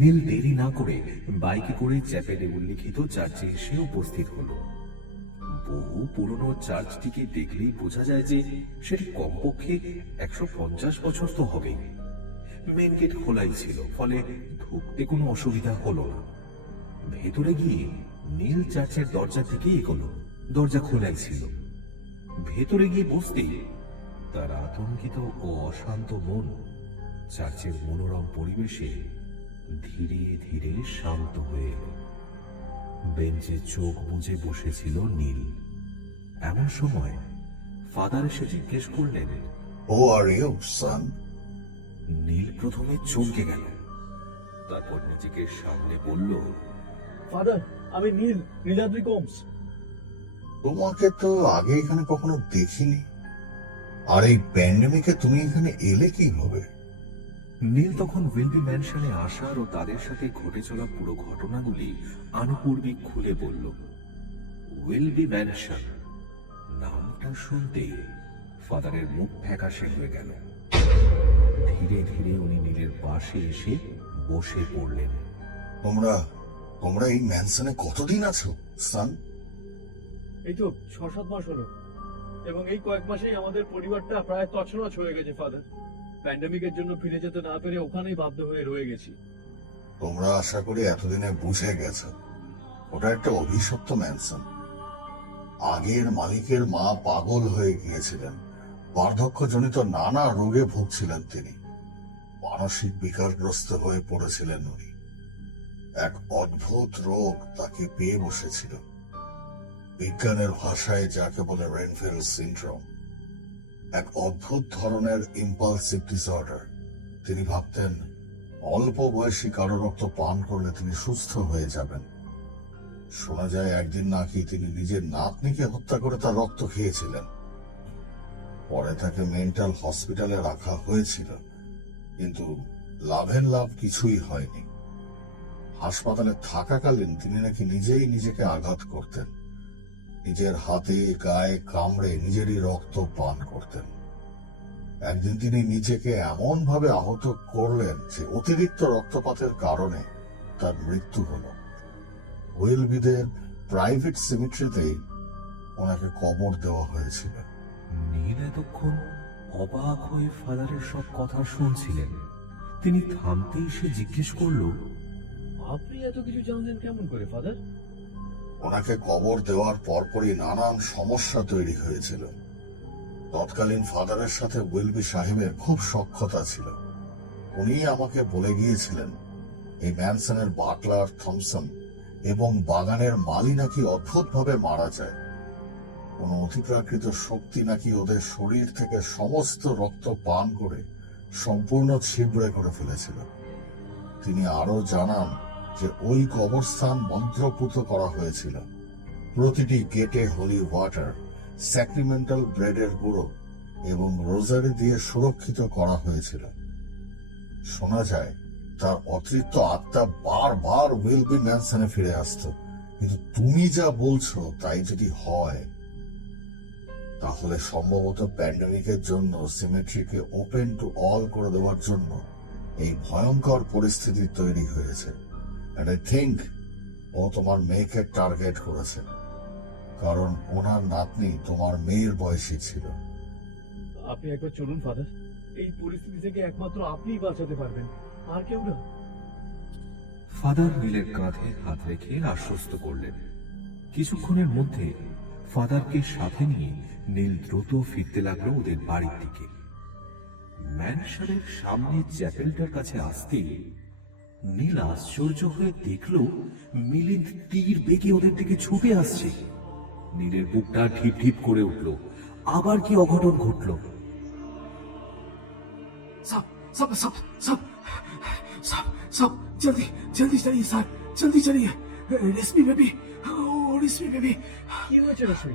নীল দেরি না করে বাইকে করে চ্যাপেলে উল্লিখিত চার্চে এসে উপস্থিত হলো। বহু পুরনো চার্চটিকে দেখলেই বোঝা যায় যে সেটি কমপক্ষে 150 বছর তো হবে। মেন গেট খোলাই ছিল, ফলে ঢুকতে কোনো অসুবিধা হলো না। ভেতরে গিয়ে নীল চার্চের দরজা থেকে এগোলো। দরজা খোলাই ছিল। ভেতরে গিয়ে বসতেই তার আতঙ্কিত ও অশান্ত মন চার্চের মনোরম পরিবেশে ধীরে ধীরে শান্ত হয়ে এলো। বেঞ্চে চোখ বুজে বসেছিল নীল। এমন সময় ফাদার এসে জিজ্ঞেস করলেন, Who are you, son? নীল প্রথমে চমকে গেল, তারপর নিজেকে সামনে বলল, ফাদার, আমি নীলাদ্রি কোমস। তোমাকে তো আগে এখানে কখনো দেখিনি। আর এই প্যান্ডেমিকে তুমি এখানে এলে কিভাবে? নীল তখন উইলবি ম্যানশনে আসার ও তাদের সাথে ঘটে চলা পুরো ঘটনাগুলি আনুপূর্বিক খুলে বলল। উইলবি ম্যানশন নামটা শুনতে ফাদারের মুখ ফ্যাকাশে হয়ে গেল। ধীরে ধীরে উনি নীলের পাশে এসে বসে পড়লেন। তোমরা এই ম্যানশনে কতদিন আছো, সান? এই তো 6-7 মাস হলো, এবং এই কয়েক মাসেই আমাদের পরিবারটা প্রায় তছনছ হয়ে গেছে ফাদার। প্যান্ডেমিকের জন্য ফিরে যেতে না পেরে ওখানেই বাধ্য হয়ে রয়ে গেছি। তোমরা আশা করি এতদিনে বুঝে গেছো ওটা একটা অভিশপ্ত ম্যানশন। আগের মালিকের মা পাগল হয়ে গিয়েছিলেন, বার্ধক্যজনিত নানা রোগে ভুগছিলেন তিনি। মানসিক বিকারগ্রস্ত হয়ে পড়েছিলেন উনি। এক অদ্ভুত রোগ তাকে পেয়ে বসেছিল, বিজ্ঞানের ভাষায় যাকে বলে রেনফেল সিনড্রোম। এক অদ্ভুত ধরনের ইম্পালসিভ ডিসঅর্ডার। তিনি ভাবতেন অল্প বয়সী কারো রক্ত পান করলে তিনি সুস্থ হয়ে যাবেন। শোনা যায় একদিন নাকি তিনি নিজের নাতনিকে হত্যা করে তার রক্ত খেয়েছিলেন। পরে তাকে মেন্টাল হসপিটালে রাখা হয়েছিল, কিন্তু লাভের লাভ কিছুই হয়নি। হাসপাতালে থাকাকালীন তিনি নাকি নিজেই নিজেকে আঘাত করতেন, নিজের হাতে গায়ে কামড়ে নিজেরই রক্ত পান করতেন। একদিন তিনি নিজেকে এমন ভাবে আহত করলেন যে অতিরিক্ত রক্তপাতের কারণে তার মৃত্যু হলো। ওয়েলবিদের প্রাইভেট সিমেট্রিতেই ওনাকে কবর দেওয়া হয়েছিল। নীল এতক্ষণ অবাক হয়ে ফাদারের সব কথা শুনছিলেন। তিনি থামতেই সে জিজ্ঞেস করল, আপনি এত কিছু জানলেন কেমন করে ফাদার? ওনাকে কবর দেওয়ার পরপরই নানান সমস্যা তৈরি হয়েছিল। তৎকালীন ফাদারের সাথে ওয়েলবি সাহেবের খুব সখ্যতা ছিল। উনি আমাকে বলে গিয়েছিলেন এই ম্যানসনের বাটলার, থমসন এবং বাগানের মালি নাকি অদ্ভুতভাবে মারা যায়। কোন অতিপ্রাকৃত শক্তি নাকি ওদের শরীর থেকে সমস্ত রক্ত পান করে সম্পূর্ণ ছিবড়ে করে ফেলেছিল। তিনি আরো জানান যে ওই কবরস্থান মন্ত্রপুত করা হয়েছিল। প্রতিটি গেটে হোলি ওয়াটার, স্যাক্রিমেন্টাল ব্রেডের গুঁড়ো এবং রোজারি দিয়ে সুরক্ষিত করা হয়েছিল। শোনা যায় তার অতৃপ্ত আত্মা বারবার ওয়েলবি ম্যানসনে ফিরে আসত। কিন্তু তুমি যা বলছো তাই যদি হয়, তাহলে সম্ভবত প্যান্ডেমিকের জন্য সিমেট্রিকে ওপেন টু অল করে দেওয়ার জন্য এই ভয়ঙ্কর পরিস্থিতি তৈরি হয়েছে। এন্ড আই থিঙ্ক ও তোমার মেয়েকে টার্গেট করেছে, কারণ ওনার নাতনি তোমার মেয়ের বয়সী ছিল। আপনি একবার চলুন ফাদার, এই পরিস্থিতি থেকে একমাত্র আপনিই বাঁচাতে পারবেন, আর কেউ না। ফাদার নীলের কাঁধে হাত রেখে আশ্বস্ত করলেন। কিছুক্ষণের মধ্যে ফাদারকে সাথে নিয়ে নীল দ্রুত ফিরতে লাগলো ওদের বাড়ির দিকে। ম্যানশনের সামনে চ্যাপেলটার কাছে আসতেই নীল আশ্চর্য হয়ে দেখল মিলিন্দ তীর বেগে ওদের দিকে ছুটে আসছে। নীলের বুকটা ঢিপ ঢিপ করে উঠল। আবার কি অঘটন ঘটল? सब सब सब सब सब सब जल्दी जल्दी चलिए सर, जल्दी चलिए। रेशमी बेबी, ओ रेशमी बेबी, কি হয়েছে রশ্মি?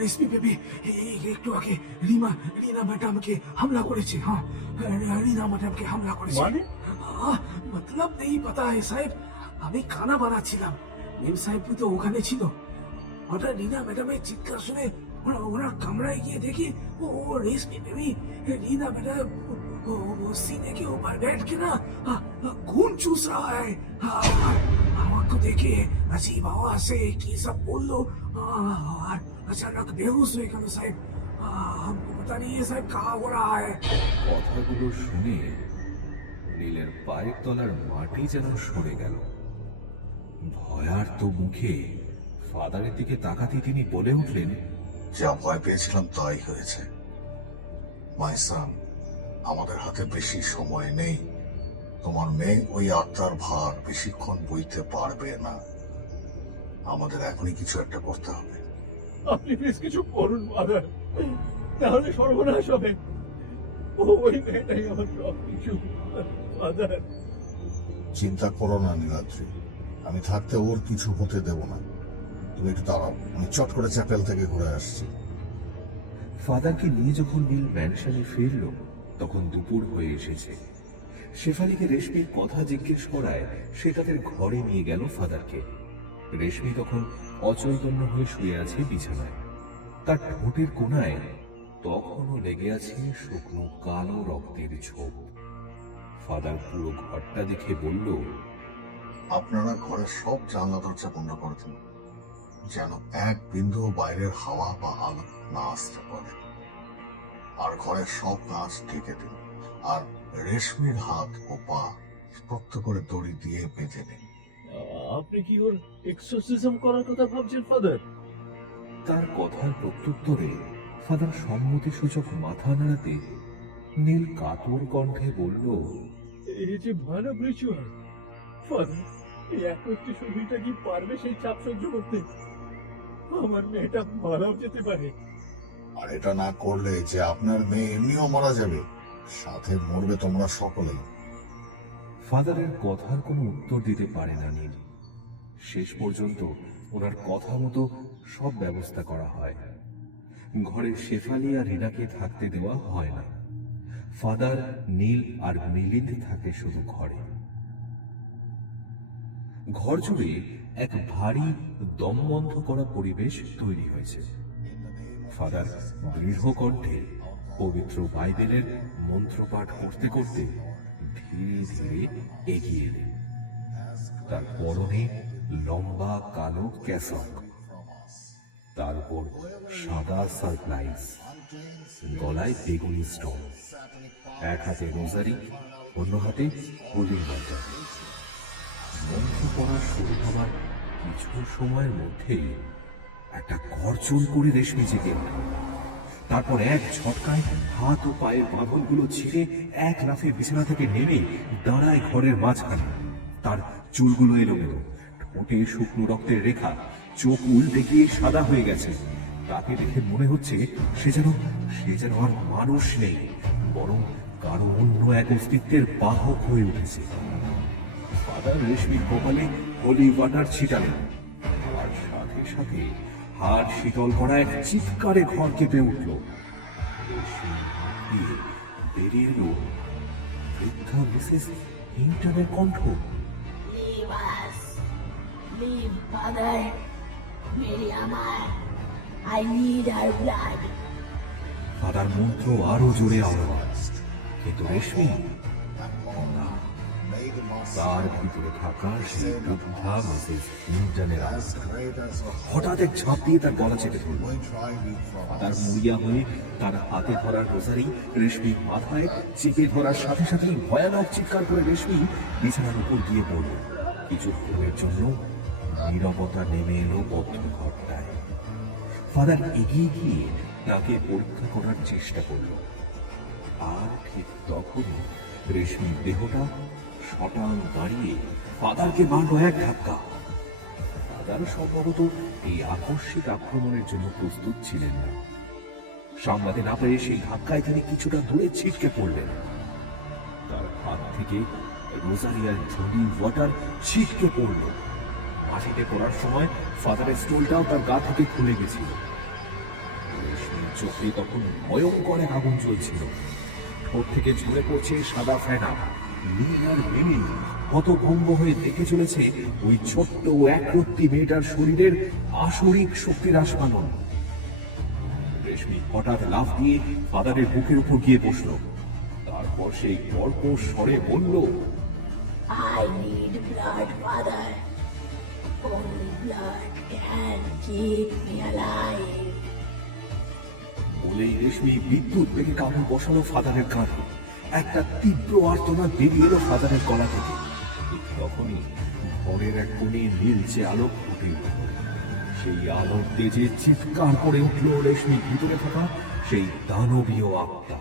रेशमी बेबी একটু আগে রিনা ম্যাডামকে হামলা করেছে। হ্যাঁ, রিনা ম্যাডামকে হামলা করেছে। মানে? मतलब नहीं पता है साहब, আমি খানা বানাচ্ছিলাম, মেম সাহেব তো ওখানে ছিল। হঠাৎ রিনা ম্যাডামের চিৎকার শুনে ওনার কামরায় গিয়ে দেখি ও रेशमी बेबी रीना मैडम वो सीने के ऊपर बैठ के ना खून चूस रहा है। আমাকে দেখে अजीब आवाज से की सब बोल लो और अचानक बेहोश हो गया साहब। हमको पता नहीं है साहब कहाँ हो रहा है। কথাগুলো শুনে নীলের পায়ের তলার মাটি যেন সরে গেল। ভয়ার্ত মুখে ফাদারের দিকে তাকাতে তিনি বলে উঠলেন, যা ভয় পেয়েছিলাম তাই হয়েছে। মাই সান, আমাদের হাতে বেশি সময় নেই। তোমার মেয়ে ওই আত্মার ভার বেশিক্ষণ বইতে পারবে না। আমাদের এখনই কিছু একটা করতে হবে। আপনি প্লিজ কিছু করুন ফাদার, তাহলে সর্বনাশ হবে। ওই মেয়েটাই আমার সব কিছু ফাদার। চিন্তা করো না নীলাদ্রি, আমি থাকতে ওর কিছু হতে দেব না। তুমি একটু দাঁড়াও, আমি চট করে চ্যাপেল থেকে ঘুরে আসছি। ফাদারকে নিয়ে যখন নীল ম্যানশনে ফিরল তখন দুপুর হয়ে এসেছে। শেফালিকে রেশমির কথা জিজ্ঞেস করায় সে তাদের ঘরে নিয়ে গেল ফাদারকে। রেশমি তখন অচৈতন্য হয়ে শুয়ে আছে বিছানায়। তার ঠোঁটের কোণায় তখনও লেগে আছে শুকনো কালো রক্তের ছোপ। ফাদার পুরো ঘরটা দেখে বলল, আপনারা ঘরের সব জানলা দরজা বন্ধ করে দিন, যেন এক বিন্দু বাইরের হাওয়া বা আলো না আসতে পারে। আর ঘরের সব কাঁচ ঢেকে দিন। আর রেশমির হাত ও পা শক্ত করে দড়ি দিয়ে বেঁধে নিন। আপনি কি ওর এক্সোরসিজম করার কথা ভাবছেন ফাদার? তার কথার প্রত্যুত্তরে ফাদার সম্মতি সূচক মাথা নাড়াতে নীল কাতর কণ্ঠে বলল, এই যে ভয়ানক রিচুয়াল ফাদার, এই একটি শরীরটা কি পারবে সেই চাপ সহ্য করতে? আমার মেয়েটা মারাও যেতে পারে। আর এটা না করলে যে আপনার মেয়ে এমনিও মারা যাবে, সাথে মরবে তোমরা সকলেই। ফাদারের কথার কোনো উত্তর দিতে পারে না নীল। শেষ পর্যন্ত ওনার কথা মতো সব ব্যবস্থা করা হয়। ঘরে শেফালি আর রিনাকে থাকতে দেওয়া হয় না। ফাদার, নীল আর মিলিন্দ থাকে শুধু ঘরে। ঘর জুড়ে এক ভারী দমবন্ধ করা পরিবেশ তৈরি হয়েছে। ফাদার দৃঢ় কণ্ঠে পবিত্র বাইবেলের মন্ত্রপাঠ করতে করতে ধীরে ধীরে এগিয়ে এলেন। তার পরনে লম্বা কালো ক্যাসক, তার উপর সাদা সারপ্লাইজ, গলায় বেগুনি স্টোন, এক হাতে রোজারি, অন্য হাতে হোলি ওয়াটার। মন্ত্র পড়া শুরু হবার কিছু সময়ের মধ্যেই একটা গর্জন করে রেশমি জেগে উঠল। তারপর এক ঝটকায় হাত ও পায়ের বাঁধনগুলো ছিঁড়ে এক লাফে বিছানা থেকে নেমে দাঁড়ায় ঘরের মাঝখানে। তার চুলগুলো এলোমেলো, ঠোঁটে শুকনো রক্তের রেখা, চোখ উল্টে গিয়ে সাদা হয়ে গেছে। তাকে দেখে মনে হচ্ছে সে যেন আর মানুষ নেই, বরং কারো অন্য এক অস্তিত্বের বাহক হয়ে উঠেছে। ফাদার রেশমির কপালে হোলি ওয়াটার ছিটালেন, আর সাথে সাথে হাড় শীতল করা এক চিৎকারে ঘর কেঁপে উঠল। রেশমির মুখ দিয়ে বেরিয়ে এলো বৃদ্ধা মিসেস হিংটনের কণ্ঠ। Leave us. Leave, Father. Mary Amar. I need her blood. Father মন্ত্র আরো জোরে আওয়াজ, কিন্তু রেশমি না, তার ভিতরে থাকা সেই বৃদ্ধা মিসেস হিংটনের আওয়াজ। হঠাৎ এক ঝাঁপ দিয়ে তার গলা চেপে ধরল। তার মুড়িয়া হয়ে তার হাতে ধরার রোজারি রেশমির মাথায় চেপে ধরার সাথে সাথেই ভয়ানক চিৎকার করে রেশমি বিছানার উপর গিয়ে পড়ল। কিছুক্ষণের জন্য নীরবতা নেমে এলো বদ্ধ ঘরটায়। ফাদার এগিয়ে গিয়ে তাকে পরীক্ষা করার চেষ্টা করল, আর ঠিক তখনই রেশমির দেহটা শটান দাঁড়িয়ে ফাদারকে মারল এক ধাক্কা। ফাদার সম্ভবত এই আকস্মিক আক্রমণের জন্য প্রস্তুত ছিলেন না। সামলাতে না পেরে সেই ধাক্কায় তিনি কিছুটা দূরে ছিটকে পড়লেন। তার হাত থেকে রোজারিয়ার হোলি ওয়াটার ছিটকে পড়ল। মাটিতে পড়ার সময় ফাদারের স্টোলটাও তার গা থেকে খুলে গেছিল। রেশমির চোখে তখন ভয়ঙ্কর এক আগুন জ্বলছিল। ঠোঁট থেকে ঝরে পড়ছে সাদা ফেনা। নীল আর মিলিন্দ হতভম্ব হয়ে দেখে চলেছে ওই ছোট্ট ও একরত্তি মেয়েটার শরীরের আসরিক শক্তির আস্ফালন। রেশমি হঠাৎ লাফ দিয়ে ফাদারের বুকের উপর গিয়ে বসল। তারপর সেই কর্কশ স্বরে বলল, I need blood, Father. Only blood can keep me alive. বলেই রেশমি বিদ্যুৎ বেগে কামড় বসালো ফাদারের কাঁধে। একটা তীব্র আর্তনাদ বেরিয়ে এলো ফাদারের গলা থেকে। ঠিক তখনই ঘরের এক কোণে নীলচে আলো ফুটে উঠল। সেই আলোর তেজে চিৎকার করে উঠল রেশমির ভিতরে থাকা সেই দানবীয় আত্মা।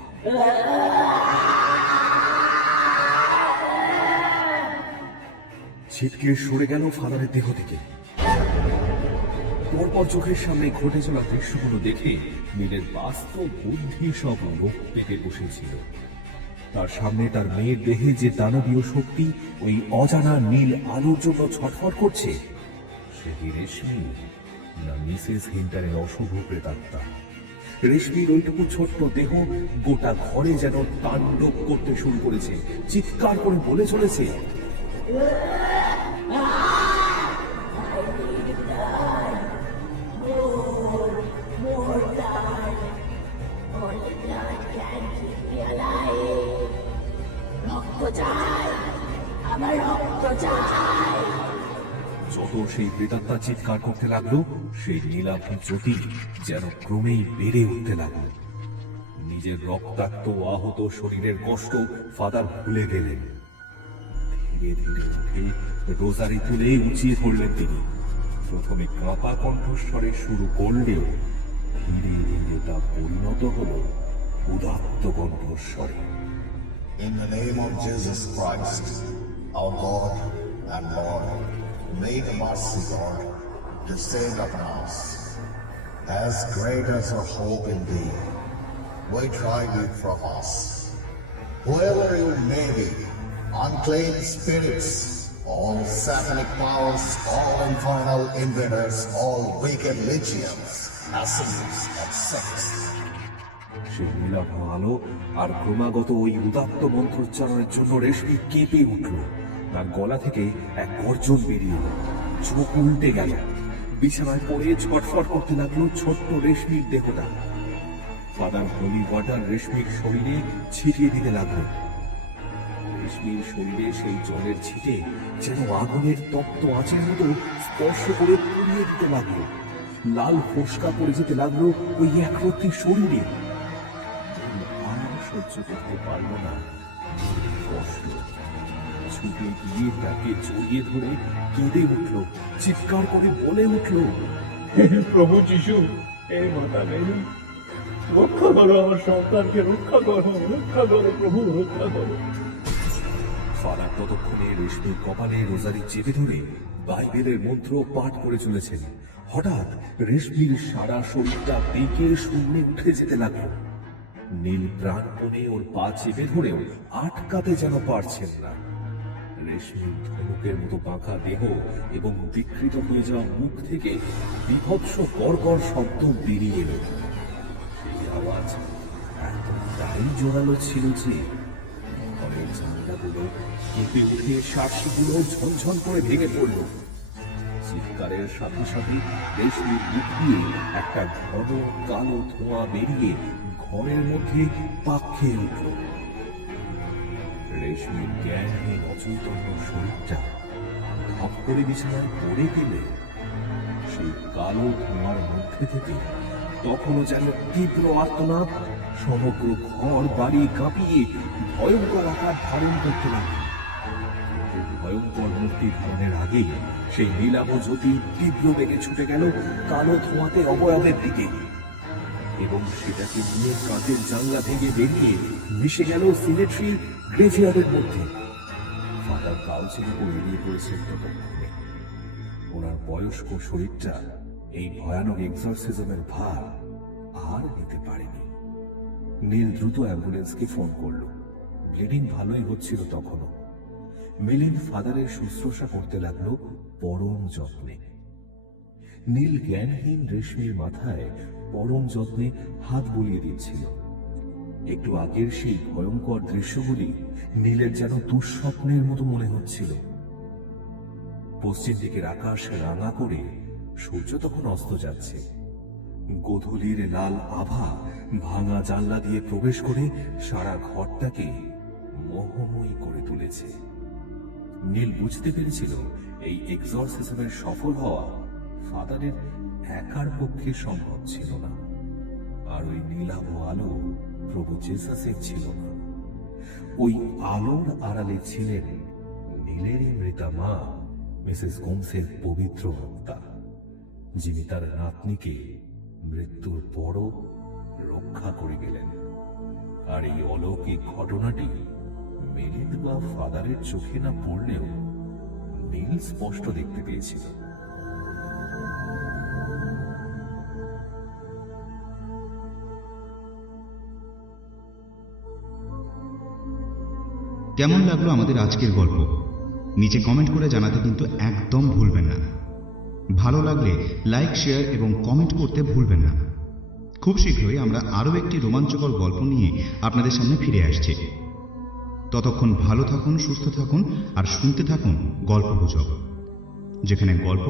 ছিটকে সরে গেল ফাদারের দেহ থেকে। পরপর চোখের সামনে ঘটে চলা দৃশ্যগুলো দেখে নীলের বাস্তব বুদ্ধি সব লোক পেতে বসেছিল। তার সামনে তার মেয়ের দেহে যে দানবীয় শক্তি ওই অজানা নীল আলোর জন্য ছটফট করছে, সে কি রেশমি না মিসেস হিন্টারের অশুভ প্রেতাত্মা? রেশমির ওইটুকু ছোট্ট দেহ গোটা ঘরে যেন তাণ্ডব করতে শুরু করেছে, চিৎকার করে বলে চলেছে, More blood. Only blood can keep me alive. রক্ত চাই, আমার রক্ত চাই। যত সেই প্রেতাত্মা চিৎকার করতে লাগলো, সেই নীলাভ জ্যোতি যেন ক্রমেই বেড়ে উঠতে লাগলো। নিজের রক্তাক্ত আহত শরীরের কষ্ট ফাদার ভুলে গেলেন। ধীরে ধীরে উঠে রোজারি তুলে উঁচিয়ে পড়লেন তিনি। প্রথমে কাঁপা কণ্ঠস্বরে শুরু করলেও ধীরে ধীরে তা পরিণত হল উদাত্ত কণ্ঠস্বরে। In the name of Jesus Christ, our God and Lord, may the mercy God descend upon us. As great as our hope in thee, we try thee from us. Whoever you may be, unclaimed spirits, all satanic powers, all infernal invaders, all wicked legions, assassins of sex. সে নীলাভ আলো আর ক্রমাগত ওই উদাত্ত মন্ত্রোচ্চারণের জন্য রেশমি কেঁপে উঠল। তার গলা থেকে এক গর্জন বেরিয়ে এলো, চোখ উল্টে গেল, বিছানায় পড়ে ছটফট করতে লাগলো ছোট্ট রেশমির দেহটা। ফাদার হোলি ওয়াটার রেশমির শরীরে ছিটিয়ে দিতে লাগলো। রেশমির শরীরে সেই জলের ছিটে যেন আগুনের তপ্ত আঁচের মতো স্পর্শ করে পুড়িয়ে দিতে লাগলো। লাল ফোসকা পড়ে যেতে লাগলো ওই একরত্তি শরীরে। আর সহ্য করতে পারলো না কষ্ট, ছুটে গিয়ে তাকে জড়িয়ে ধরে কেঁদে উঠল, চিৎকার করে বলে উঠল, প্রভু যিশু, এই মাতা নেই, রক্ষা করো আমার সন্তানকে, রক্ষা করো, রক্ষা করো প্রভু, রক্ষা করো। ফাদার ততক্ষণে রেশমির কপালে রোজারি চেপে ধরে বাইবেলের মন্ত্র পাঠ করে চলেছেন। হঠাৎ রেশমির সারা শরীরটা বেঁকে শূন্যে উঠে যেতে লাগলো। নীল প্রাণপণে ওর পা চেপে ধরেও আটকাতে যেন পারছেন না। রেশমির ধনুকের মতো বাঁকা দেহ এবং বিকৃত হয়ে যাওয়া মুখ থেকে বিভৎস গড়গড় শব্দ বেরিয়ে এলো। সেই আওয়াজ এতটাই জোরালো ছিল যে ঘরের জানলাগুলো কেঁপে উঠে, সাক্ষীগুলো ঝনঝন করে ভেঙে পড়ল। চিৎকারের সাথে সাথে রেশমির মুখ দিয়ে একটা ঘন কালো ধোঁয়া বেরিয়ে ঘরের মধ্যে পাক খেয়ে উঠল। রেশমির জ্ঞানহীন অচৈতন্য শরীরটা ভাব করে বিছানায় পড়ে গেলে সেই কালো ধোঁয়ার মধ্যে থেকে তখনও যেন তীব্র আর্তনাদ সমগ্র ঘর বাড়ি কাঁপিয়ে ভয়ঙ্কর আকার ধারণ করতে লাগল। ভয়ঙ্কর মূর্তি ধারণের আগেই সেই নীলাভ জ্যোতি তীব্র বেগে ছুটে গেল কালো ধোঁয়াতে অবয়বের দিকে, এবং সেটাকে নিয়ে কাঁচের জানলা ভেঙে বেরিয়ে মিশে গেল সিমেট্রি গ্রেভিয়ার্ডের মধ্যে। ফাদার কাউন্সিল উপর এড়িয়ে পড়েছেন ততক্ষণে। ওনার বয়স্ক শরীরটা এই ভয়ানক এক্সরসিজমের ভার আর নিতে পারেনি। নীল দ্রুত অ্যাম্বুলেন্সকে ফোন করল। ব্লিডিং ভালোই হচ্ছিল তখনও। মিলিন ফাদারের শুশ্রূষা করতে লাগলো পরম যত্নে। নীল জ্ঞানহীন রেশমির মাথায় পরম যত্নে হাত বুলিয়ে দিচ্ছিল। একটু আগের সেই ভয়ঙ্কর দৃশ্যগুলি নীলের যেন দুঃস্বপ্নের মতো মনে হচ্ছিল। পশ্চিম দিকের আকাশ রাঙা করে সূর্য তখন অস্ত যাচ্ছে। গোধূলির লাল আভা ভাঙা জানলা দিয়ে প্রবেশ করে সারা ঘরটাকে মোহময়ী করে তুলেছে। নীল বুঝতে পেরেছিল এই এক্সরসিজমের সফল হওয়া ফাদারের একার পক্ষে সম্ভব ছিল না, আর ওই নীলাভ আলো প্রভু জেসাসের ছিল না। ওই আলোর আড়ালে ছিলেন নীলেরই মৃতা মা মিসেস গোমসের পবিত্র আত্মা, যিনি তার নাতনিকে মৃত্যুর পরও রক্ষা করে গেলেন। আর এই অলৌকিক ঘটনাটি মেলিন্দ বা ফাদারের চোখে না পড়লেও নীল স্পষ্ট দেখতে পেয়েছিল। কেমন লাগলো আমাদের আজকের গল্প নিচে কমেন্ট করে জানাতে কিন্তু একদম ভুলবেন না। ভালো লাগলে লাইক, শেয়ার এবং কমেন্ট করতে ভুলবেন না। খুব শীঘ্রই আমরা আরও একটি রোমাঞ্চকর গল্প নিয়ে আপনাদের সামনে ফিরে আসছি। ততক্ষণ ভালো থাকুন, সুস্থ থাকুন আর শুনতে থাকুন গল্পগুজব, যেখানে গল্প